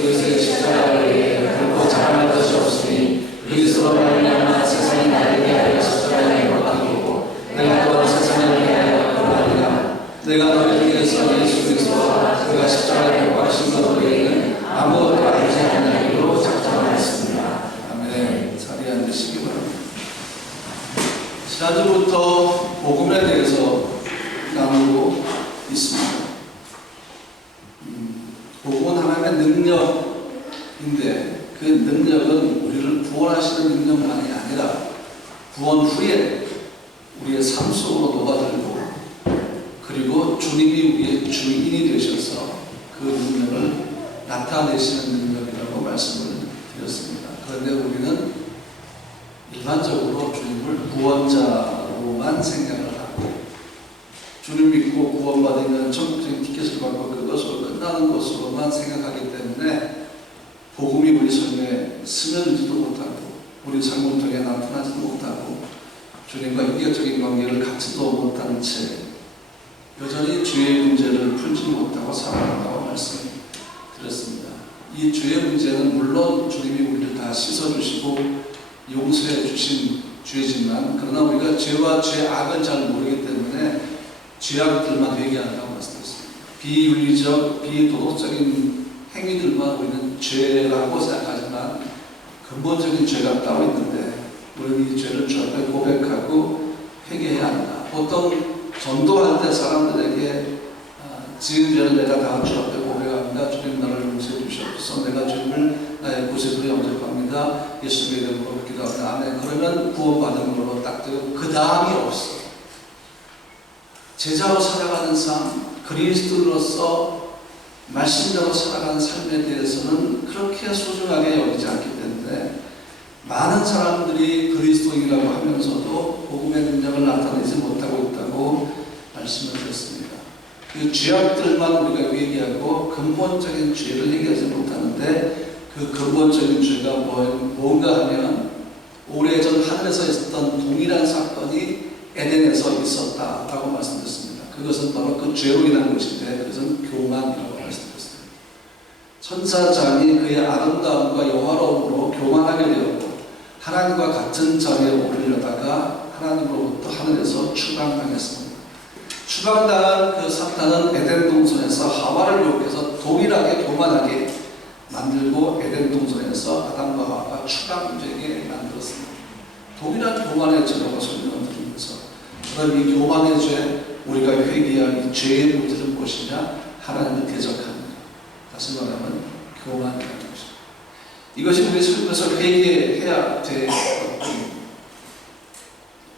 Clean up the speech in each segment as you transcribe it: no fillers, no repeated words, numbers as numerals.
그리스도의 십자가를 위해 결코 자랑할 것이 없으니 그리스도로 말미암아 세상이 나를 위하여 십자가에 못 박히고 내가 또한 세상을 위하여 고난이라. 내가 너희 중에서 예수 그리스도와 그가 십자가에 못 박히신 것 외에는 아무것도 알지 않느니로 작정하였습니다. 아멘. 자리에 앉으시기 바랍니다. 지난주부터 복음에 대해서 나누고 있습니다. 복음은 하나님의 능력인데 그 능력은 우리를 구원하시는 능력만이 아니라 구원 후에 우리의 삶 속으로 녹아들고 그리고 주님이 우리의 주인이 되셔서 그 능력을 나타내시는 능력이라고 말씀을 드렸습니다. 그런데 우리는 일반적으로 주님을 구원자로만 생각을 하고 주님 믿고 구원받으면 천국적인 티켓을 받고 그것으로 끝나는 것으로만 생각하기 때문에 복음이 우리 삶에 스며들지도 못하고 우리 삶을 통해 나타나지도 못하고 주님과 인격적인 관계를 갖지도 못한 채 여전히 죄의 문제를 풀지 못하고 살아간다고 말씀드렸습니다. 이 죄의 문제는 물론 주님이 우리를 다 씻어주시고 용서해 주신 죄지만 그러나 우리가 죄와 죄악을 잘 모르기 때문에 죄악들만 회개한다고 말씀드렸습니다. 비윤리적, 비도덕적인 행위들만 우리는 죄라고 생각하지만 근본적인 죄가 따로 있는데 우리는 이 죄를 주 앞에 고백하고 회개해야 한다. 보통 전도할 때 사람들에게 지은 죄를 내가 다 주 앞에 고백합니다. 주님 나를 용서해 주시옵소서. 내가 주님을 나의 구세주로 영접합니다. 예수님의 이름으로 기도합니다. 아멘. 그러면 구원받은 걸로 딱 되고 그 다음이 없어. 제자로 살아가는 삶, 그리스도로서 말씀대로 살아가는 삶에 대해서는 그렇게 소중하게 여기지 않기 때문에 많은 사람들이 그리스도인이라고 하면서도 복음의 능력을 나타내지 못하고 있다고 말씀을 드렸습니다. 그 죄악들만 우리가 얘기하고 근본적인 죄를 얘기하지 못하는데 그 근본적인 죄가 뭔가 하면 오래전 하늘에서 있었던 동일한 사건이 에덴에서 있었다라고 말씀드렸습니다. 그것은 바로 그 죄로 인한 것인데 그것은 교만이라고 말씀드렸습니다. 천사장이 그의 아름다움과 영화로움으로 교만하게 되었고 하나님과 같은 자리에 오르려다가 하나님으로부터 하늘에서 추방당했습니다. 추방당한 그 사탄은 에덴 동산에서 하와를 유혹해서 동일하게 교만하게 만들고 에덴 동산에서 아담과 하와가 추방되게 만들었습니다. 동일한 교만의 죄라고 설명을 드리면서 그럼 이 교만의 죄, 우리가 회개할 이 죄의 문제는 무엇이냐? 하나님을 대적하는 것. 다시 말하면 교만이라는 것입니다. 이것이 우리 삶에서 회개해야 될 것입니다.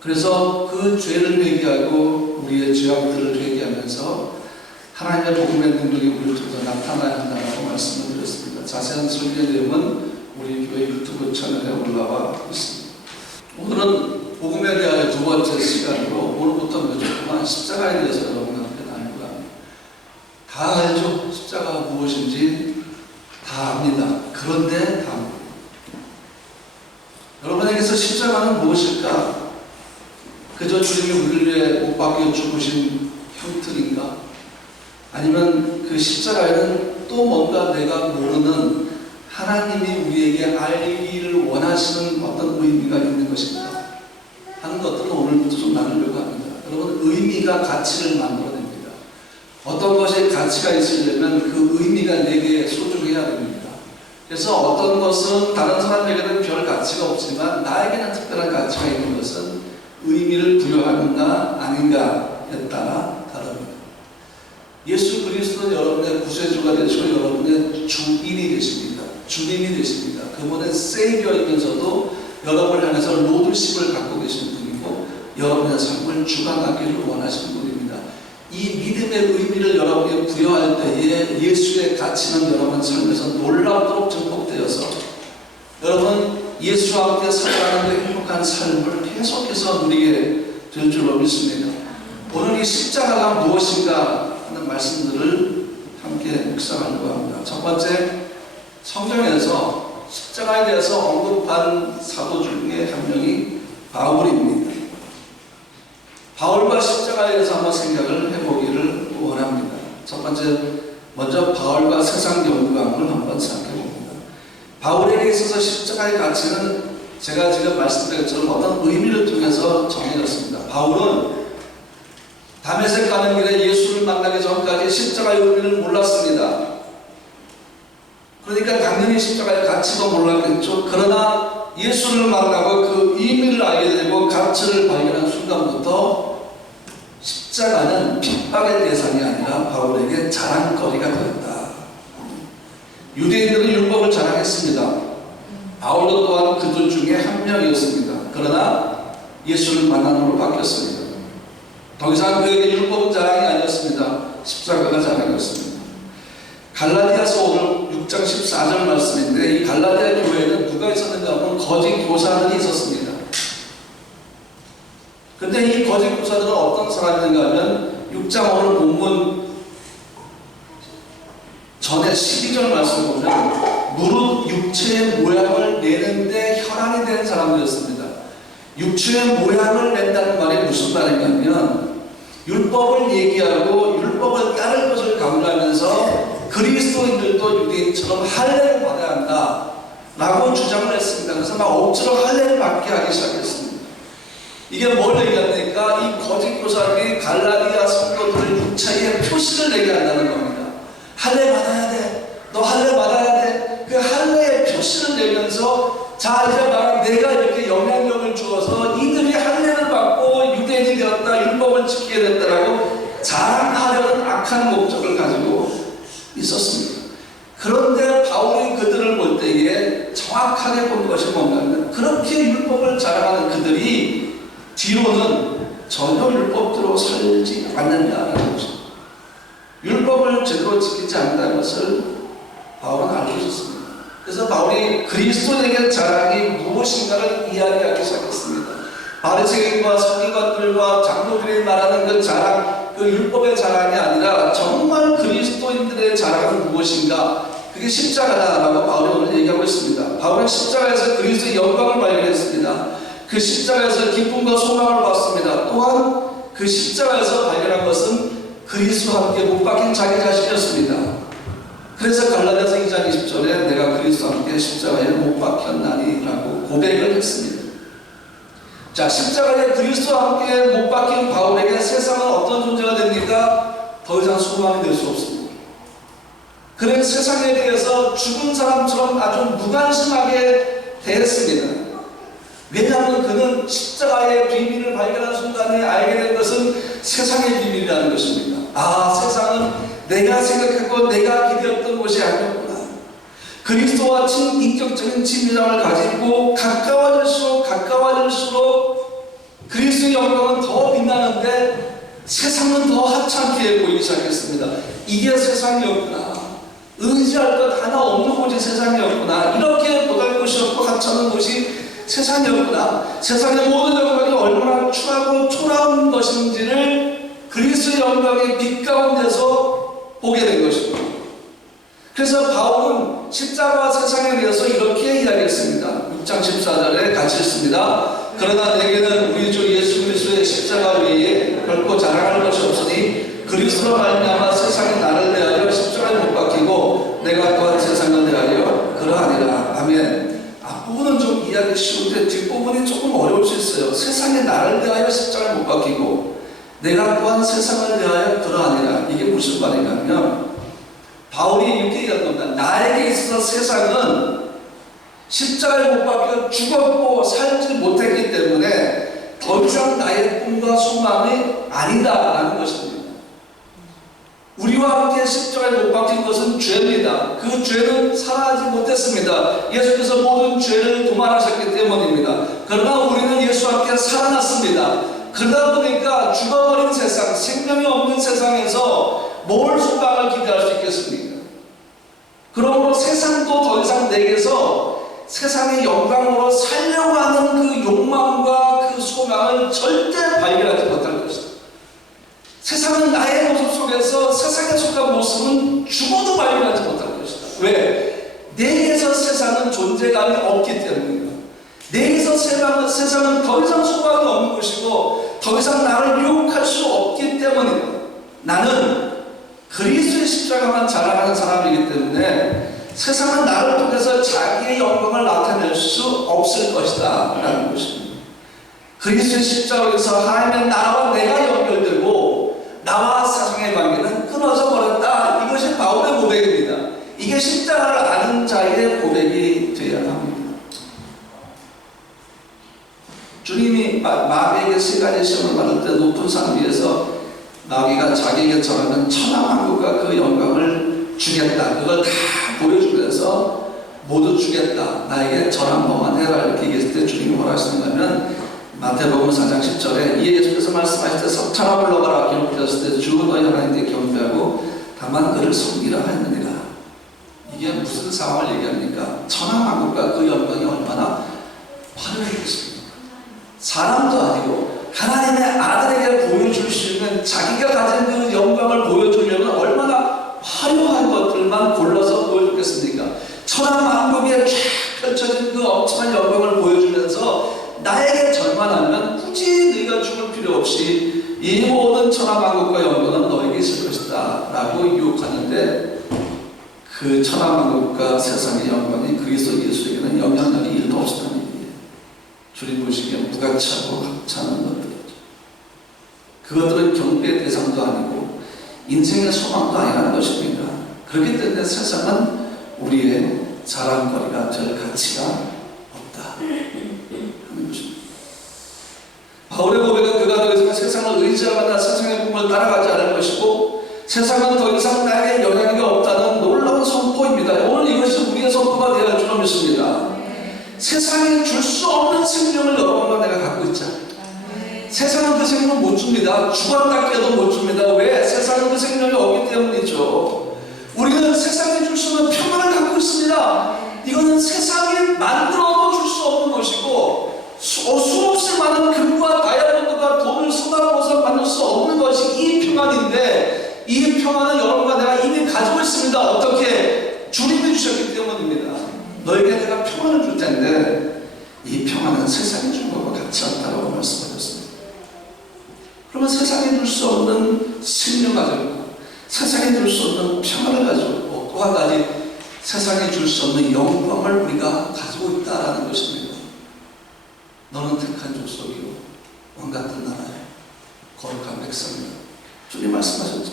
그래서 그 죄를 회개하고 우리의 죄악들을 회개하면서 하나님의 복음의 능력이 우리를 통해서 나타나야 한다고 말씀을 드렸습니다. 자세한 설교 내용은 우리 교회 유튜브 채널에 올라와 있습니다. 오늘은 복음에 대하여 두 번째 시간으로 오늘부터 몇 주 동안 십자가에 대해서 여러분한테 나누고 합니다. 다 알죠? 십자가가 무엇인지 다 압니다. 그런데 다 모릅니다. 여러분에게서 십자가는 무엇일까? 그저 주님이 우리를 위해 못 박혀 죽으신 형틀인가? 아니면 그 십자가에는 또 뭔가 내가 모르는 하나님이 우리에게 알기를 원하시는 어떤 의미가 있는 것인가 하는 것들은 오늘부터 좀 나누려고 합니다. 여러분, 의미가 가치를 만들어냅니다. 어떤 것에 가치가 있으려면 그 의미가 내게 소중해야 됩니다. 그래서 어떤 것은 다른 사람에게는 별 가치가 없지만 나에게는 특별한 가치가 있는 것은 의미를 부여하는가 아닌가에 따라 다릅니다. 예수 그리스도는 여러분의 구세주가 되시고 여러분의 주인이 되십니다. 주님이 되십니다. 그분은 세이버이면서도 여러분을 향해서 로드십을 갖고 계시는 분이고 여러분의 삶을 주관하기를 원하시는 분입니다. 이 믿음의 의미를 여러분에게 부여할 때에 예수의 가치는 여러분 삶에서 놀랍도록 증폭되어서 여러분 예수와 함께 살아가는 그 행복한 삶을 계속해서 누리게 될 줄로 믿습니다. 오늘 이 십자가가 무엇인가 하는 말씀들을 함께 묵상하려고 합니다. 첫 번째, 성경에서 십자가에 대해서 언급한 사도 중에 한 명이 바울입니다. 바울과 십자가에 대해서 한번 생각을 해보기를 원합니다. 첫 번째, 먼저 바울과 세상 연관을 한번 생각해 봅니다. 바울에게 있어서 십자가의 가치는 제가 지금 말씀드린 것처럼 어떤 의미를 통해서 정해졌습니다. 바울은 다메섹 가는 길에 예수를 만나기 전까지 십자가의 의미를 몰랐습니다. 그러니까 당연히 십자가의 가치도 몰랐겠죠. 그러나 예수를 만나고 그 의미를 알게 되고 가치를 발견한 순간부터 십자가는 핍박의 대상이 아니라 바울에게 자랑거리가 되었다. 유대인들은 율법을 자랑했습니다. 바울도 또한 그들 중에 한 명이었습니다. 그러나 예수를 만남으로 바뀌었습니다. 더 이상 그에게 율법은 자랑이 아니었습니다. 십자가가 자랑이었습니다. 갈라디아서 오늘 6장 14절 말씀인데, 이 갈라디아 교회에는 누가 있었는가 하면 거짓 교사들이 있었습니다. 근데 이 거짓 교사들은 어떤 사람인가 하면 6장 오늘 본문 전에 12절 말씀 보면 무릇 육체의 모양을 내는데 혈안이 된 사람들이었습니다. 육체의 모양을 낸다는 말이 무슨 말인가면 율법을 얘기하고 율법을 따를 것을 강조하면서 그리스도인들도 유대인처럼 할례를 받아야 한다 라고 주장을 했습니다. 그래서 막 억지로 할례를 받게 하기 시작했습니다. 이게 뭘 얘기합니까? 이 거짓 교사들이 갈라디아 성도들의 육체에 표시를 내게 한다는 겁니다. 할례 받아야 돼. 너 할례 받아야 돼. 그 할례의 표시를 내면서 자 이제 막 내가 이렇게 영향력을 주어서 이들이 할례를 받고 유대인이 되었다, 율법을 지키게 됐다라고 자랑하려는 악한 목적을 가지고 있었습니다. 그런데 바울이 그들을 볼 때에 정확하게 본 것이 뭔가 하면 그렇게 율법을 자랑하는 그들이 뒤로는 전혀 율법대로 살지 않느냐라는 것입니다. 율법을 제대로 지키지 않는다는 것을 바울은 알고 있었습니다. 그래서 바울이 그리스도에게 자랑이 무엇인가를 이야기하기 시작했습니다. 바리새인과 서기관들과 장로들이 말하는 그 자랑, 그 율법의 자랑이 아니라 정말 그리스도인들의 자랑은 무엇인가? 그게 십자가다라고 바울이 오늘 얘기하고 있습니다. 바울은 십자가에서 그리스도의 영광을 발견했습니다. 그 십자가에서 기쁨과 소망을 받습니다. 또한 그 십자가에서 발견한 것은 그리스도와 함께 못 박힌 자기 자신이었습니다. 그래서 갈라디아서 2장 20절에 내가 그리스도와 함께 십자가에 못 박혔나니 라고 고백을 했습니다. 자, 십자가에 그리스도와 함께 못 박힌 바울에게 세상은 어떤 존재가 됩니까? 더 이상 소망이 될 수 없습니다. 그는 세상에 대해서 죽은 사람처럼 아주 무관심하게 대했습니다. 왜냐하면 그는 십자가의 비밀을 발견한 순간에 알게 된 것은 세상의 비밀이라는 것입니다. 아, 세상은 내가 생각하고 내가 기대었던 것이 아니었구나. 그리스도와 친인격적인 친밀함을 가지고 가까워질수록 그리스도의 영광은 더 빛나는데 세상은 더 하찮게 보이기 시작했습니다. 이게 세상이었구나. 의지할 것 하나 없는 곳이 세상이었구나. 이렇게 도달 곳이 없고 하찮은 곳이 세상이었구나. 세상의 모든 영광이 얼마나 추하고 초라한 것인지를 그리스도의 영광의 빛 가운데서 보게 된 것입니다. 그래서 바울은 십자가와 세상에 대해서 이렇게 이야기했습니다. 6장 14절에 같이 읽습니다. 그러나 내게는 우리 주 예수 그리스도의 십자가 외에 결코 자랑할 것이 없으니 그리스도로 말미암아 세상이 나를 대하여 십자가에 못 박히고 내가 또한 세상을 대하여 그러하니라. 아멘. 앞부분은 좀 이해하기 쉬운데 뒷부분이 조금 어려울 수 있어요. 세상이 나를 대하여 십자가에 못 박히고 내가 또한 세상을 대하여 그러하니라. 이게 무슨 말인가면 바울이 이렇게 얘기한 겁니다. 나에게 있어서 세상은 십자가에 못 박혀 죽었고 살지 못했기 때문에 더 이상 나의 꿈과 소망이 아니다라는 것입니다. 우리와 함께 십자가에 못 박힌 것은 죄입니다. 그 죄는 살아나지 못했습니다. 예수께서 모든 죄를 도말하셨기 때문입니다. 그러나 우리는 예수와 함께 살아났습니다. 그러다 보니까 죽어버린 세상, 생명이 없는 세상에서 뭘 소망을 기대할 수 있겠습니까? 그러므로 세상도 더 이상 내게서 세상의 영광으로 살려고 하는 그 욕망과 그 소망을 절대 발견하지 못할 것이다. 세상은 나의 모습 속에서 세상에 속한 모습은 죽어도 발견하지 못할 것이다. 왜? 내게서 세상은 존재감이 없기 때문입니다. 내게서 세상은 더 이상 소망이 없는 것이고 더 이상 나를 유혹할 수 없기 때문입니다. 나는 그리스도의 십자가만 자랑하는 사람이기 때문에 세상은 나를 통해서 자기의 영광을 나타낼 수 없을 것이다 라는 것입니다. 그리스도의 십자가에서 하나님의 나와 내가 연결되고 나와 세상의 관계는 끊어져 버렸다. 이것이 바울의 고백입니다. 이게 십자가를 아는 자의 고백이 되어야 합니다. 주님이 마귀에게 세 가지 시험을 받을 때 높은 산 위에서 마귀가 자기에게 전하는 천하만국과 그 영광을 주겠다. 그걸 다 보여주면서 모두 주겠다. 나에게 절 한 번만 해라. 이렇게 얘기했을 때 주님이 뭐라 하시는가 하면 마태복음 4장 10절에 이에 예수께서 말씀하실 때 석천하 물러가라 기록되었을 때 주 너희 하나님께 경배하고 다만 그를 섬기라 하였느니라. 이게 무슨 상황을 얘기합니까? 천하만국과 그 영광이 얼마나 화려했겠습니까? 사람도 아니고 하나님의 아들에게 보여줄 수 있는 자기가 가진 그 영광을 보여주려면 얼마나 화려한 것들만 골라서 보여주겠습니까? 천하만국에 쫙 펼쳐진 그 엄청난 영광을 보여주면서 나에게 절만하면 굳이 네가 죽을 필요 없이 이 모든 천하만국과 영광은 너에게 있을 것이다 라고 유혹하는데 그 천하만국과 세상의 영광이 그리스도 예수에게는 영향력이 1도 없었다는 얘기예요. 주님 보시기에 무가치하고 하찮은 것들이죠. 그것들은 경배의 대상도 아니고 인생의 소망도 아니라는 것입니다. 그렇기 때문에 세상은 우리의 자랑거리가 될 가치가 없다 하는 것입니다. 바울의 고백은 그가 더 이상 세상을 의지하거나 세상의 꿈을 따라가지 않을 것이고 세상은 더 이상 나에게 영향이 없다는 놀라운 선포입니다. 오늘 이것이 우리의 선포가 되어야 할 줄 믿습니다. 세상에 줄 수 없는 생명을 여러분과 내가 갖고 있자. 세상은 그 생명을 못 줍니다. 죽었다 깨도 못 줍니다. 왜? 세상은 그 생명이 없기 때문이죠. 우리는 세상에 줄 수 없는 평안을 갖고 있습니다. 이거는 세상이 만들어도 줄 수 없는 것이고 수없이 많은 금과 다이아몬드가 돈을 쏟아부어서 만들 수 없는 것이 이 평안인데 이 평안은 여러분과 내가 이미 가지고 있습니다. 어떻게? 주님이 주셨기 때문입니다. 너에게 내가 평안을 줄 텐데 이 평안은 세상이 준 것과 같지 않다고 말씀하셨습니다. 그러면 세상에 줄 수 없는 생명 가지고 있고 세상에 줄 수 없는 평안을 가지고 있고 또 한 가지 세상에 줄 수 없는 영광을 우리가 가지고 있다는 것입니다. 너는 택한 족속이요 왕 같은 나라에 거룩한 백성이다. 주님 말씀하셨죠.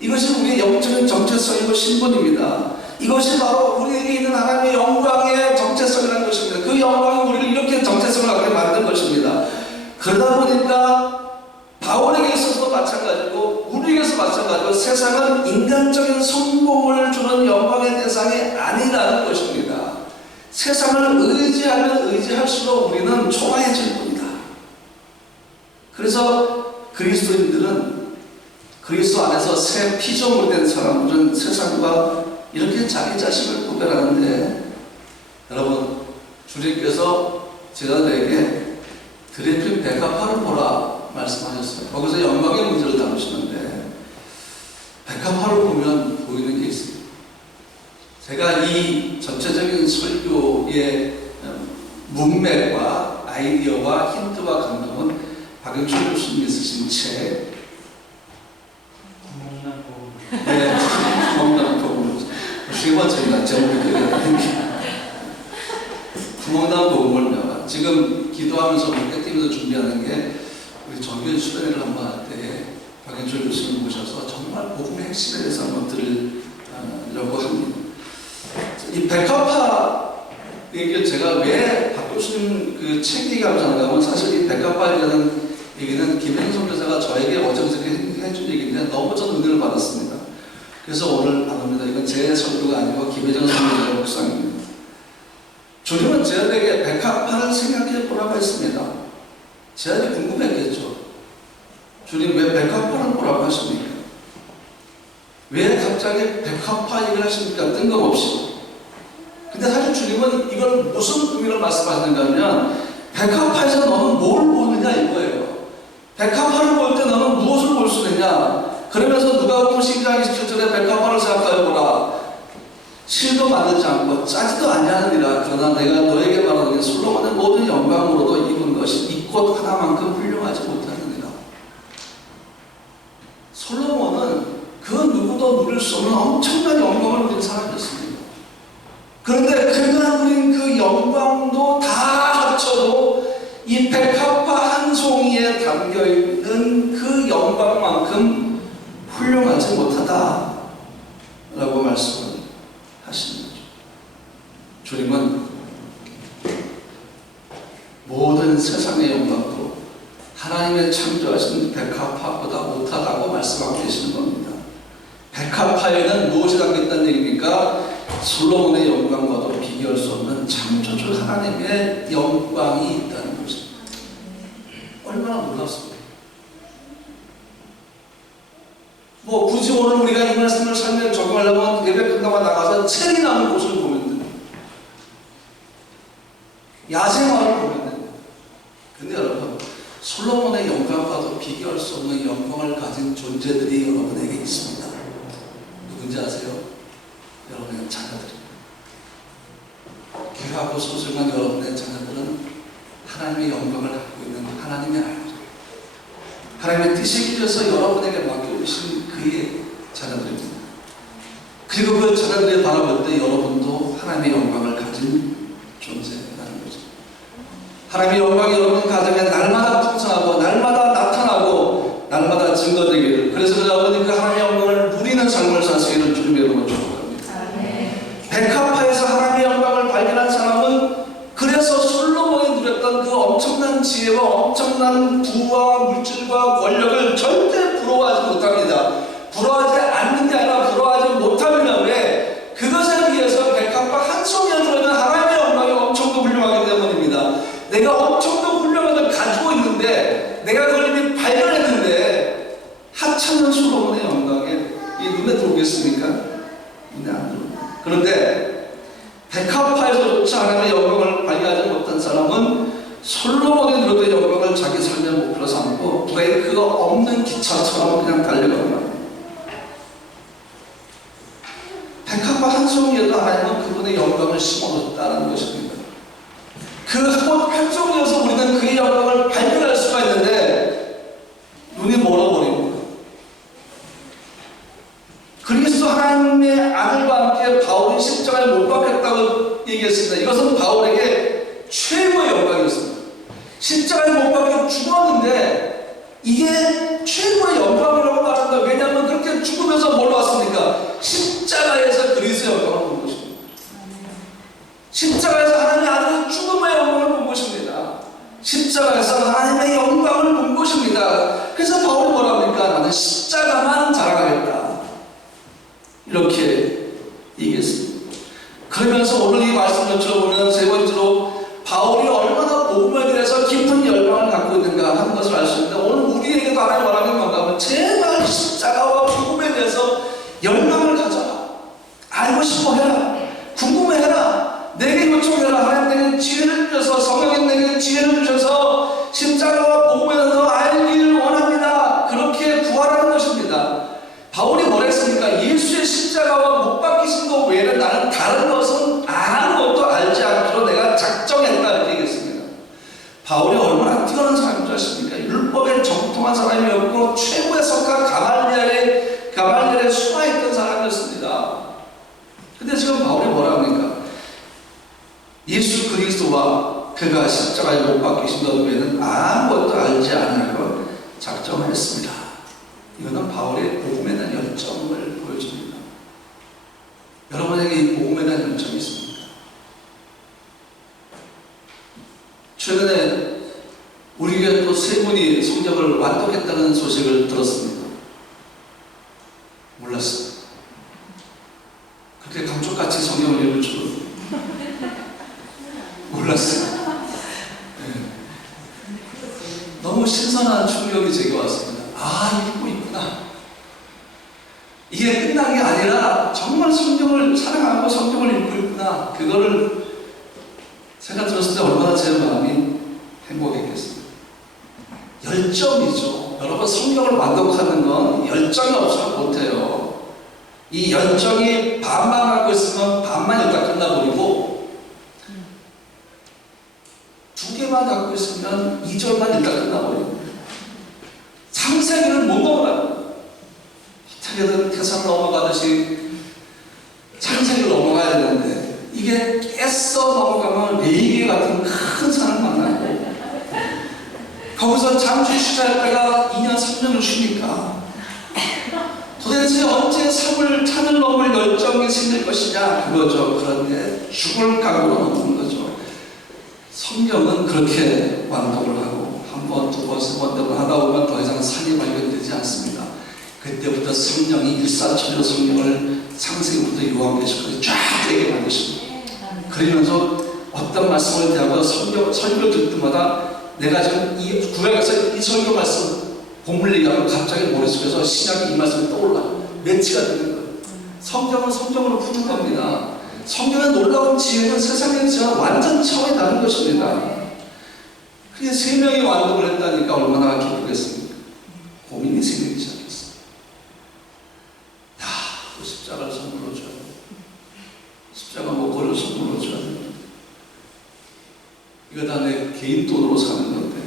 이것이 우리의 영적인 정체성이고 신분입니다. 이것이 바로 우리에게 있는 하나님의 영광의 정체성이라는 것입니다. 그 영광이 우리를 이렇게 정체성을 갖게 만든 것입니다. 그러다 보니까 바울에게 있어서도 마찬가지고 우리에게서 마찬가지고 세상은 인간적인 성공을 주는 영광의 대상이 아니라는 것입니다. 세상을 의지하면 의지할수록 우리는 초라해질 겁니다. 그래서 그리스도인들은 그리스도 안에서 새 피조물된 사람들은 세상과 이렇게 자기 자신을 구별하는데 여러분 주님께서 제자들에게 드레핀 백합화를 보라 말씀하셨어요. 거기서 영광의 문제를 다루시는데 백합화를 보면 보이는 게 있습니다. 제가 이 전체적인 설교의 문맥과 아이디어와 힌트와 감동은 박영철 교수님이 쓰신 책 네, 구멍난 복음 세 번째입니다. 제목이 구멍난 복음을 배워라. 지금 기도하면서 마케팅에서 준비하는 게 우리 정규현 수련회를 한번 할 때 박영철 교수님 모셔서 정말 복음의 핵심에 대해서 한번 들으려고 합니다. 이 백합화 얘기를 제가 왜 박 교수님 그 책 얘기하면서 하면 사실 이 백합화에 대한 얘기는 김행성 교사가 저에게 어정스럽게 해준 얘기인데 너무 전 은혜를 받았습니다. 그래서 오늘 나눕니다. 이건 제 설교가 아니고 김혜정 선교사의 묵상입니다. 주님은 제자들에게 백합화를 생각해 보라고 했습니다. 제자들이 궁금했겠죠. 주님 왜 백합화를 보라고 하십니까? 왜 갑자기 백합화 얘기를 하십니까? 뜬금없이. 근데 사실 주님은 이걸 무슨 의미로 말씀하시는가 하면 백합화에서 너는 뭘 보느냐 이거예요. 백합화를 볼 때 너는 무엇을 볼 수 있느냐? 그러면서 누가복음 12장 27절에 백합화를 생각하여 보라. 실도 만들지 않고 짜지도 아니하느니라. 그러나 내가 너에게 말하노니 솔로몬의 모든 영광으로도 입은 것이 이 꽃 하나만큼 훌륭하지 못하느니라. 솔로몬은 그 영혼도 누릴 수 없는 엄청난 영광을 누린 사람이었습니다. 그런데 그날 누린 그 영광도 다 합쳐도 이 백합화 한 송이에 담겨있는 그 영광만큼 훌륭하지 못하다 라고 말씀을 하시는 거죠. 주님은 모든 세상의 영광도 하나님의 창조하신 백합화보다 못하다고 말씀하고 계시는 겁니다. 백합화에는 무엇이 담겼다는 얘기입니까? 솔로몬의 영광과도 비교할 수 없는 창조주 하나님의 영광이 있다는 것입니다. 얼마나 놀랍습니까? 뭐 굳이 오늘 우리가 이 말씀을 설명에 적용하려면 예배 끝나고 나가서 체리 나는 곳을 보면 됩니다. 야생화를 보면 됩니다. 근데 여러분, 솔로몬의 영광과도 비교할 수 없는 영광을 가진 존재들이 여러분에게 있습니다. 누군지 아세요? 여러분의 자녀들입니다. 귀하고 소중한 여러분의 자녀들은 하나님의 영광을 갖고 있는 하나님의 아이들, 하나님의 뜻이 길어서 여러분에게 맡겨주신 그의 자녀들입니다. 그리고 그 자녀들이 바라볼 때 여러분도 하나님의 영광을 가진 존재라는 거죠. 하나님의 영광이 여러분 가정에 날마다 풍성하고 날마다 나타나고 날마다 증거되기를, 그래서 여러분이 그 하나님의 영광을 누리는 삶을 사시기를 주님의 이름으로 축복합니다. 백합화에서 하나님의 영광을 발견한 사람은 그래서 솔로몬이 누렸던 그 엄청난 지혜와 엄청난 부와 물질과 권력을 절대 부러워하지 못합니다. 부러워하지 않는 게 아니라 부러워하지 못합니다. 왜? 그것에 비해서 백합화 한 송이에 들어있는 하나님의 영광이 엄청 더 훌륭하기 때문입니다. 내가 엄청 더 훌륭한 걸 가지고 있는데, 내가 그걸 이미 발견했는데 하찮은 솔로몬의 영광에 이 눈에 들어오겠습니까? 눈에 안 들어옵니다. 그런데 백합화에서조차 하나님의 영광을 발견하지 못한 사람은 솔로몬의 누렸던 영광을 자기 삶의 목표로 삼고 브레이크가 없는 기차처럼 그냥 달려갑니다. 백합화 한 송이에도 하나님은 그분의 영광을 심어놓았다는 것입니다. 그 한 송이에서 우리는 그의 영광을 발견할 수가 있는데 눈이 멀어버립니다. 그리스도 하나님의 아들과 함께 바울이 십자가에 못 박혔다고 얘기했습니다. 이것은 바울에게 최고의 영광이었습니다. 십자가에 못 박혀 죽었는데 이게 최고의 영광이라고 말한다. 왜냐하면 그렇게 죽으면서 뭘 봤습니까? 십자가에서 그리스도의 영광을 본 것입니다. 십자가에서 하나님의 아들의 죽음의 영광을 본 것입니다. 십자가에서 하나님의 영광을 본 것입니다. 그래서 바울이 뭐라 합니까? 나는 십자가만 자랑하겠다. 이렇게 얘기했습니다. 그러면서 오늘 이 말씀을 들어보면 세 번째로 바울이 얼마나 복음에 대해서 깊은 열망을 갖고 있는가 하는 것을 알 수 있는데, 오늘 우리에게도 하나님 말하는 건가 하면 제발 십자가와 복음에 대해서 열망을 가져라. 알고 싶어 해라. 궁금해해라. 내게 요청해라. 하나님 내게 지혜를 주셔서, 성령님 내게 지혜를 주셔서 십자가와 복음에 대해서 알기를 원합니다. 그렇게 구하라는 것입니다. 바울이 뭐라 했습니까? 예수의 십자가와 못 박히신 것 외에는 나는 다른 것은 아무것도 알지 않기로 내가 작정했다. 이렇게 얘기했습니다. 바울이 얼마나 뛰어난 사람인 줄 아십니까? 율법에 정통한 사람이었고 최고의 석가 가말리엘에 수하했던 사람이었습니다. 근데 지금 바울이 뭐라 합니까? 예수 그리스도와 그가 십자가에 못 박히신 것 외에는 아무것도 알지 않으려고 작정했습니다. 이거는 바울의 복음에 대한 열정을 보여줍니다. 여러분에게 이 복음에 대한 열정이 있습니까? 최근에 우리 교회 또 세 분이 성적을 완독했다는 소식을 들었습니다. 몰랐어요. 그렇게 감쪽같이 성경을 읽을 줄은 몰랐어요. 네. 너무 신선한 충격이 제게 왔습니다. 읽고 있구나. 이게 끝난 게 아니라 정말 성경을 사랑하고 성경을 읽고 있구나. 그거를 생각 들었을 때 얼마나 제 마음이 행복했겠습니까? 열정이죠. 여러분, 성경을 완독하는 건 열정이 없으면 못해요. 이 열정이 반만 갖고 있으면 반만 읽다 끝나버리고, 2개만 갖고 있으면 2절만 읽다 끝나버리고, 창세기를 못 넘어갑니다. 자기들은 태산 넘어가듯이 창세기를 넘어가야 되는데 이게 애써 넘어가면 레이기 같은 큰 산을 만나고 거기서 잠시 쉬자 때가 2년 3년을 쉬니까 도대체 언제 산을 넘을 열정이 생길 것이냐 그거죠. 그런데 죽을 각오로 넘는 거죠. 성경은 그렇게 완독을 하고 한 번, 두 번, 세 번, 네 번 하다 보면 더 이상 산이 발견되지 않습니다. 그때부터 성령이 일사천리로 성경을 창세기부터 요한계시까지 쫙 되게 만드십니다. 그러면서 어떤 말씀을 대하고 설교 들 때마다 내가 지금 이 구약에서 이 설교 말씀 본문 얘기하면 갑자기 머릿속에서 신약이 이 말씀이 떠올라 매치가 되는 거예요. 성경은 성경으로 푸는 겁니다. 성경의 놀라운 지혜는 세상의 지혜와 완전 차원이 다른 것입니다. 그게 3명이 완독을 했다니까 얼마나 기쁘겠습니까? 고민이 생기기 시작했어요. 또 십자가를 선물로 줘야 돼. 십자가 목걸이를 선물로 줘야 돼. 이거 다 내 개인 돈으로 사는 건데.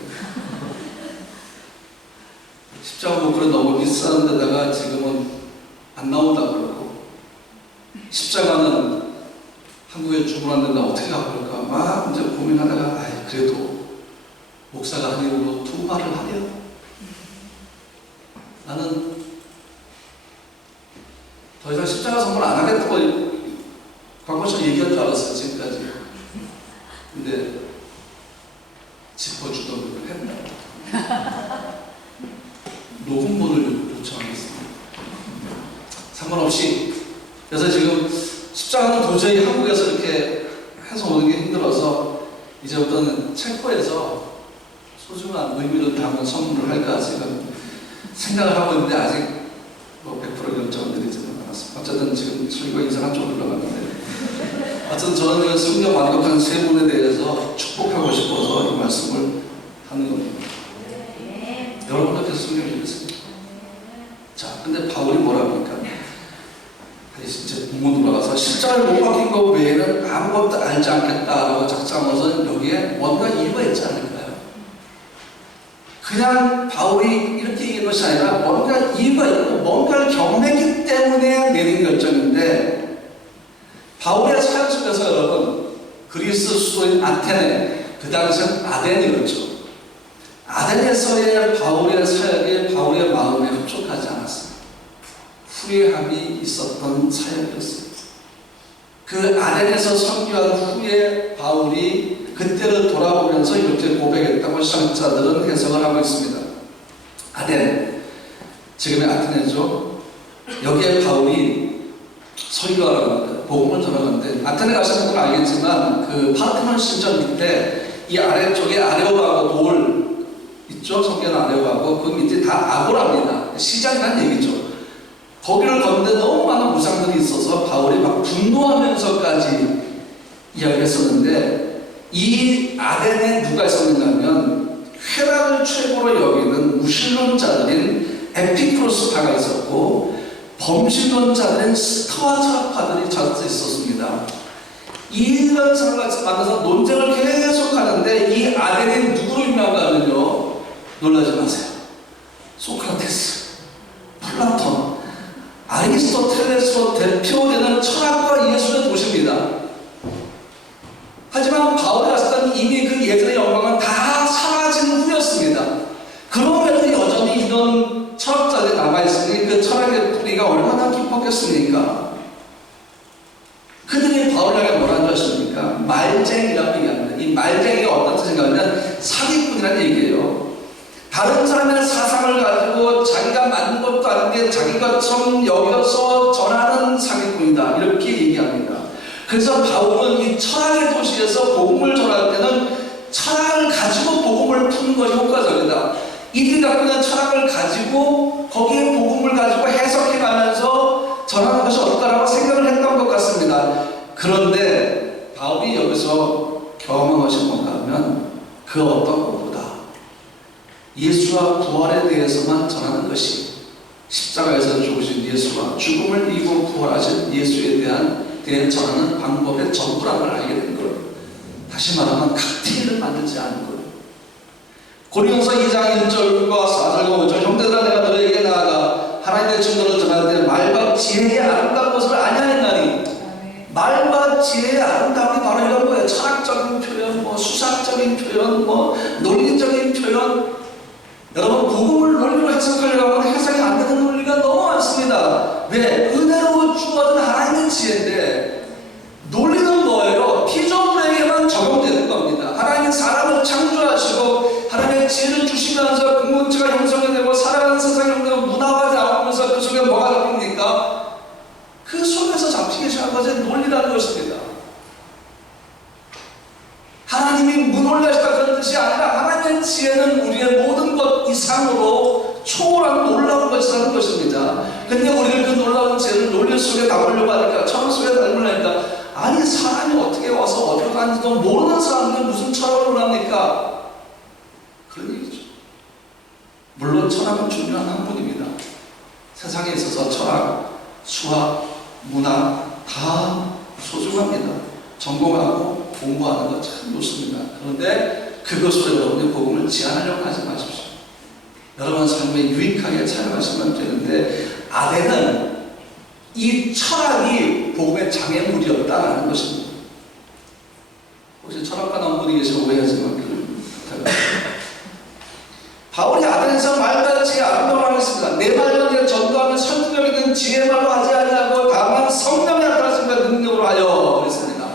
십자가 목걸이 너무 비싼 데다가 지금은 안 나온다 그러고 십자가는 한국에 주문하는데 어떻게 갖고 올까 막 이제 고민하다가 그래도 목사가 한 이유로 2말을 하려 나는 더 이상 십자가 선물 안 하겠다고 광고처럼 얘기할 줄 알았어요 지금까지. 근데 짚어주던 걸 했네. 녹음본을 요청하겠습니다. 상관없이 그래서 지금 십자가는 도저히 한국에서 이렇게 해서 오는 게 힘들어서 이제부터는 체코에서 소중한 의미를 담은 선물을 할까 지금 생각을 하고 있는데 아직 100% 결정을 내리지는 않았습니다. 어쨌든 지금 설교 인사 한쪽으로 올라갔는데 어쨌든 저는 성경 완독한 3분에 대해서 축복하고 싶어서 이 말씀을 하는 겁니다. 여러분도 계속 성경 읽으세요. 자, 근데 바울이 뭐라 합니까? 이제 본문 돌아가서 십자가를 못 박힌 것 외에는 아무것도 알지 않겠다라고 작정하면서 여기에 뭔가 이유가 있지 않을까요? 그냥 바울이 이렇게 얘기한 것이 아니라 뭔가 이유가 있고 뭔가를 경험했기 때문에 내린 결정인데 바울의 사역 속에서 여러분 그리스 수도인 아테네 그 당시엔 아덴이었죠. 아덴에서의 바울의 사역이 바울의 마음에 흡족하지 않았습니다. 후회함이 있었던 사역이었어요. 그 아덴에서 선교한 후에 바울이 그때를 돌아보면서 이렇게 고백했다고 신학자들은 해석을 하고 있습니다. 아덴, 지금의 아테네죠. 여기에 바울이 설교하러 복음을 전하는데 아테네 가시는 분은 알겠지만 그 파르테논 신전 밑에 이 아래쪽에 아레오가고 돌 있죠? 성경은 아레오가고 그 밑에 다 아고라입니다. 시장이라는 얘기죠. 거기를 걷는데 너무 많은 무상들이 있어서 바울이 막 분노하면서까지 이야기했었는데 이 아덴에 누가 있었느냐면 쾌락을 최고로 여기는 무신론자들인 에피쿠로스파가 있었고 범신론자들인 스토아 철학파들이 자주 있었습니다. 이런 사람을 만나서 논쟁을 계속 하는데 이 아덴이 누구로 유명하냐면요 놀라지 마세요. 소크라테스, 플라톤, 아리스토텔레스로 대표되는 철학과 예술의 도시입니다. 하지만 바울이 갔을 때는 이미 그 예전의 영광은 다 사라진 후였습니다. 그럼에도 여전히 이런 철학자들이 남아있으니 그 철학의 뿌리가 얼마나 깊었겠습니까? 그들이 바울에게 뭐라는 줄 아십니까? 말쟁이라고 얘기합니다. 이 말쟁이가 어떤 뜻인가 하면 사기꾼이라는 얘기예요. 다른 사람의 사상을 가지고 자기가 만든 것도 아닌데 자기 것처럼 여겨서 전하는 사기꾼이다. 이렇게 얘기합니다. 그래서 바울은 이 철학의 도시에서 복음을 전할 때는 철학을 가지고 복음을 푸는 것이 효과적이다. 이들이 갖고 있는 철학을 가지고 거기에 복음을 가지고 해석해가면서 전하는 것이 어떨까라고 생각을 했던 것 같습니다. 그런데 바울이 여기서 경험한 것이 뭔가 하면 그 어떤 것보다 예수와 부활에 대해서만 전하는 것이 십자가에서 죽으신 예수와 죽음을 이기고 부활하신 예수에 대한 전하는 방법의 전부라는 걸 알게 된 거예요. 다시 말하면 칵테일을 만들지 않은 거예요. 고린도서 2장 1절과 4절과 5절 형제들아 내가 너희에게 나아가 하나님의 증거를 전할 때 말과 지혜의 아름다운 것을 아냐하나니, 말과 지혜의 아름다움이 바로 이런 거예요. 철학적인 표현, 수사적인 표현, 논리적인 표현. 여러분, 복음을 논리로 해석하려고 하면 해석이 안 되는 논리가 너무 많습니다. 왜? 은혜로 주어진 하나님의 지혜인데, 논리는 뭐예요? 피조물에게만 적용되는 겁니다. 하나님은 사람을 창조하시고 하나님의 지혜를 주시면서 공동체가 형성이 되고 살아가는 세상이 형성되고 문화가 나오면서 그 속에 뭐가 잡힙니까? 그 속에서 잡히기 시작한 것이 논리라는 것입니다. 하나님이 무논리하시다 그런 뜻이 아니라 하나님의 지혜는 우리의 모든 것 이상으로 초월한 놀라운 것이라는 것입니다. 근데 우리는 그 놀라운 지혜를 논리 속에 담으려고 하니까, 철학 속에 담으려고 하니까, 아니 사람이 어떻게 와서 어디로 가는지도 모르는 사람들이 무슨 철학을 합니까? 그런 얘기죠. 물론 철학은 중요한 학문입니다. 세상에 있어서 철학, 수학, 문화 다 소중합니다. 전공하고 공부하는 거 참 좋습니다. 그런데 그것으로 여러분의 복음을 제한하려고 하지 마십시오. 여러분 삶에 유익하게 사용하시면 되는데, 아덴은 이 철학이 복음의 장애물이었다는 것입니다. 혹시 철학과 논문이 계시면 오해하지만 바울이 아덴에서 말과 지혜 아름다움을 하겠습니다. 내 말과 네가 전도하면 설득력 있는 지혜 말로 하지 아니하고 다만 성령의 나타나심과 능력으로 하여 그랬습니다.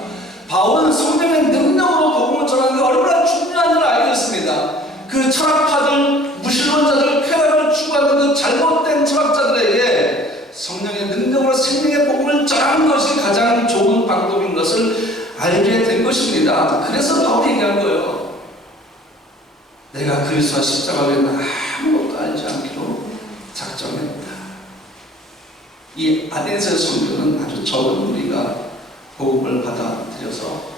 바울은 성령의 능력으로 복음을 전하는 게 얼마나 중요한 줄 알고 있습니다. 그 철학파들, 무신론자들, 쾌락을 추구하는 그 잘못된 철학자들에게 성령의 능력으로 생명의 복음을 전하는 것이 가장 좋은 방법인 것을 알게 된 것입니다. 그래서 바울이 얘기한 거예요. 내가 그리스도와 십자가 외에는 아무것도 알지 않기로 작정했다. 이 아덴에서의 성도는 아주 적은 무리가 복음을 받아들여서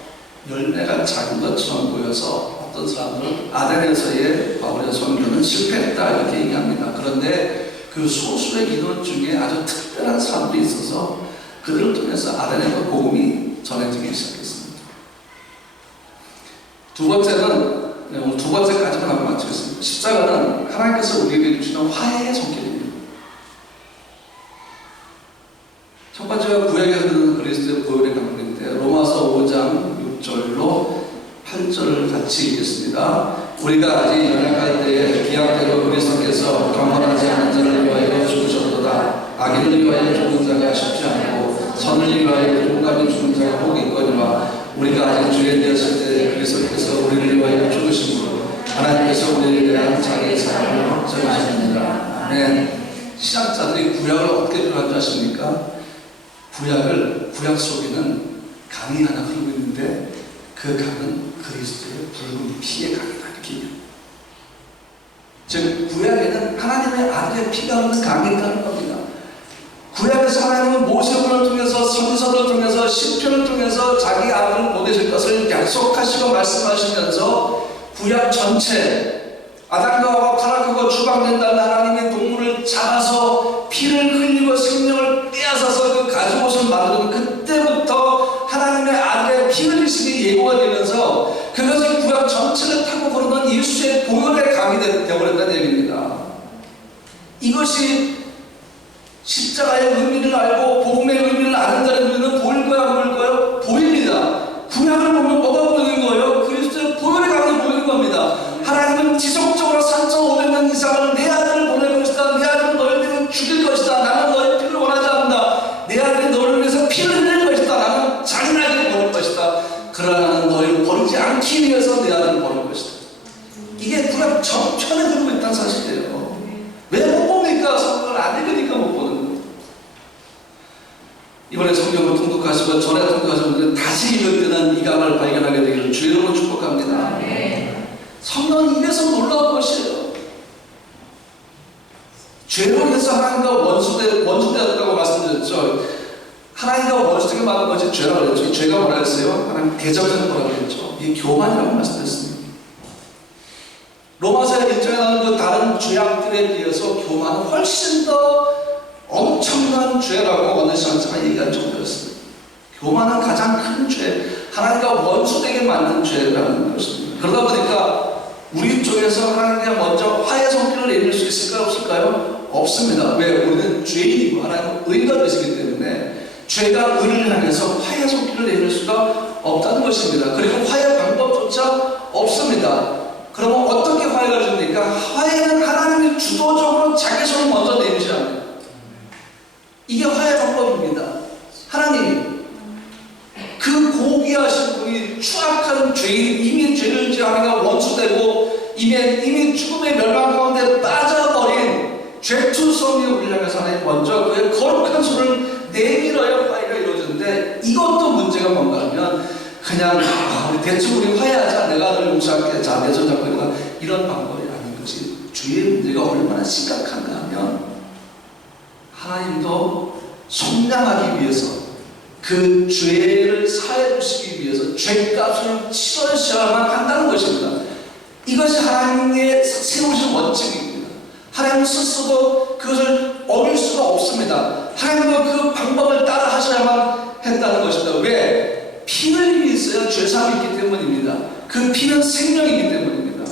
열매가 작은 것처럼 보여서 어떤 사람들은 아덴에서의 바울의 성도는 실패했다 이렇게 얘기합니다. 그런데 그 소수의 인원 중에 아주 특별한 사람들이 있어서 그들을 통해서 아덴에서 복음이 전해지기 시작했습니다. 두 번째는, 오늘 두 번째까지만 하고 마치겠습니다. 십자가는 하나님께서 우리에게 주시는 화해의 손길입니다. 첫 번째가 구약에서는 그리스도의 보혈의 강림인데, 로마서 5장 6절로 8절을 같이 읽겠습니다. 우리가 아직 연약할 때에 기약대로 그리스도께서 강건하지 않은 자를 위하여 죽으셨도다. 악인을 위하여 죽은 자가 쉽지 않고 선을 위하여 누군가를 죽은 자가 복이 있거니와, 우리가 아직 죄인 되었을 때 그리스도께서 우리를 위하여 죽으심으로 하나님께서 우리를 대한 자기의 사랑을 확정하십니다. 아멘. 신학자들이 구약을 어떻게 표현한 줄 아십니까? 구약 속에는 강이 하나 흐르고 있는데 그 강은 그리스도의 붉은 피의 강이다 이렇게 얘기합니다. 즉 구약에는 하나님의 아들의 피가 흐르는 강이 있다는 겁니다. 구약에서 하나님은 모세를 통해서, 선지서를 통해서, 시편을 통해서 자기 아들을 보내실 것을 약속하시고 말씀하시면서 구약 전체, 아담과 하와가 타락하고 추방된다는 하나님의 동물을 잡아서 피를 흘리고 생명을 빼앗아서 그 가죽옷을 만드는 그때부터 하나님의 아들의 피 흘리심이 예고가 되면서 그것이 구약 전체를 타고 부르는 예수의 보혈의 강이 되어버렸다는 얘기입니다. 이것이 십자가의 의미를 알고 복음의 의미를 아는 자는 우리는 보일 거야, 보일 거야? 보입니다. 구약을 보면 뭐가 보이는 거예요? 그리스도의 보혈의 강이 보이는 겁니다. 하나님은 지속적으로 3,500년 이상을 내 아들을 보낼 것이다. 내 아들은 너희를 위해 죽일 것이다. 나는 너희 피를 원하지 않는다. 내 아들이 너를 위해서 피를 흘릴 것이다. 나는 잔인하게 보낼 것이다. 그러나 나는 너희를 버리지 않기 위해서 내 아들을 보낼 것이다. 이게 구약 전편에 들고 있다는 사실이에요. 왜 못 봅니까? 성경을 안 읽으니까 못 보는 거예요. 이번에 성경을 통독하시고 전에 통독하셨는데 다시 읽을 때는 이 강을 발견하게 되기를 주의 이름으로 축복합니다. 성경은 이래서 놀라운 것이에요. 죄로 인해서 하나님과 원수되었다고 말씀드렸죠. 하나님과 원수되게 만든 것이 죄라고 그랬죠. 죄가 뭐라 했어요? 하나님 대적하는 거라고 그랬죠. 이게 교만이라고 말씀드렸습니다. 로마서의 1장에 나오는 그 다른 죄악들에 비해서 교만은 훨씬 더 엄청난 죄라고 어느 시간차가 얘기한 정도였습니다. 교만은 가장 큰 죄, 하나님과 원수되게 만든 죄라는 것입니다. 그러다 보니까 우리 쪽에서 하나님과 먼저 화해 손길을 내밀 수 있을까요? 없을까요? 없습니다. 왜? 우리는 죄인이고 하나님은 의가 되시기 때문에 죄가 의를 향해서 화해 손길을 내밀 수가 없다는 것입니다. 그리고 화해 방법조차 없습니다. 그러면 어떻게 화해가 됩니까? 화해는 하나님이 주도적으로 자기 손을 먼저 내미셔야 합니다. 이게 화해 방법입니다. 하나님이 그 고귀하신 분이 추악한 죄인, 이미 죄를 지하니까 원수되고 이미 죽음의 멸망 가운데 빠져버린 죄투성이 우리를 향해서 하나님 먼저 그의 거룩한 손을 내밀어야 화해가 이루어지는데, 이것도 문제가 뭔가 하면 그냥 우리 대충 우리 화해하자, 내가 너를 용서할게, 자 내 손 잡고 이러다, 이런 방법이 아닌 것이 죄의 문제가 얼마나 심각한가 하면 하나님도 속량하기 위해서 그 죄를 사해 주시기 위해서 죄값을 치러셔야만 한다는 것입니다. 이것이 하나님의 세우신 원칙입니다. 하나님 스스로 그것을 어길 수가 없습니다. 하나님은 그 방법을 따라 하셔야만 했다는 것입니다. 왜? 피 흘림이 있어야 죄사함이 있기 때문입니다. 그 피는 생명이기 때문입니다.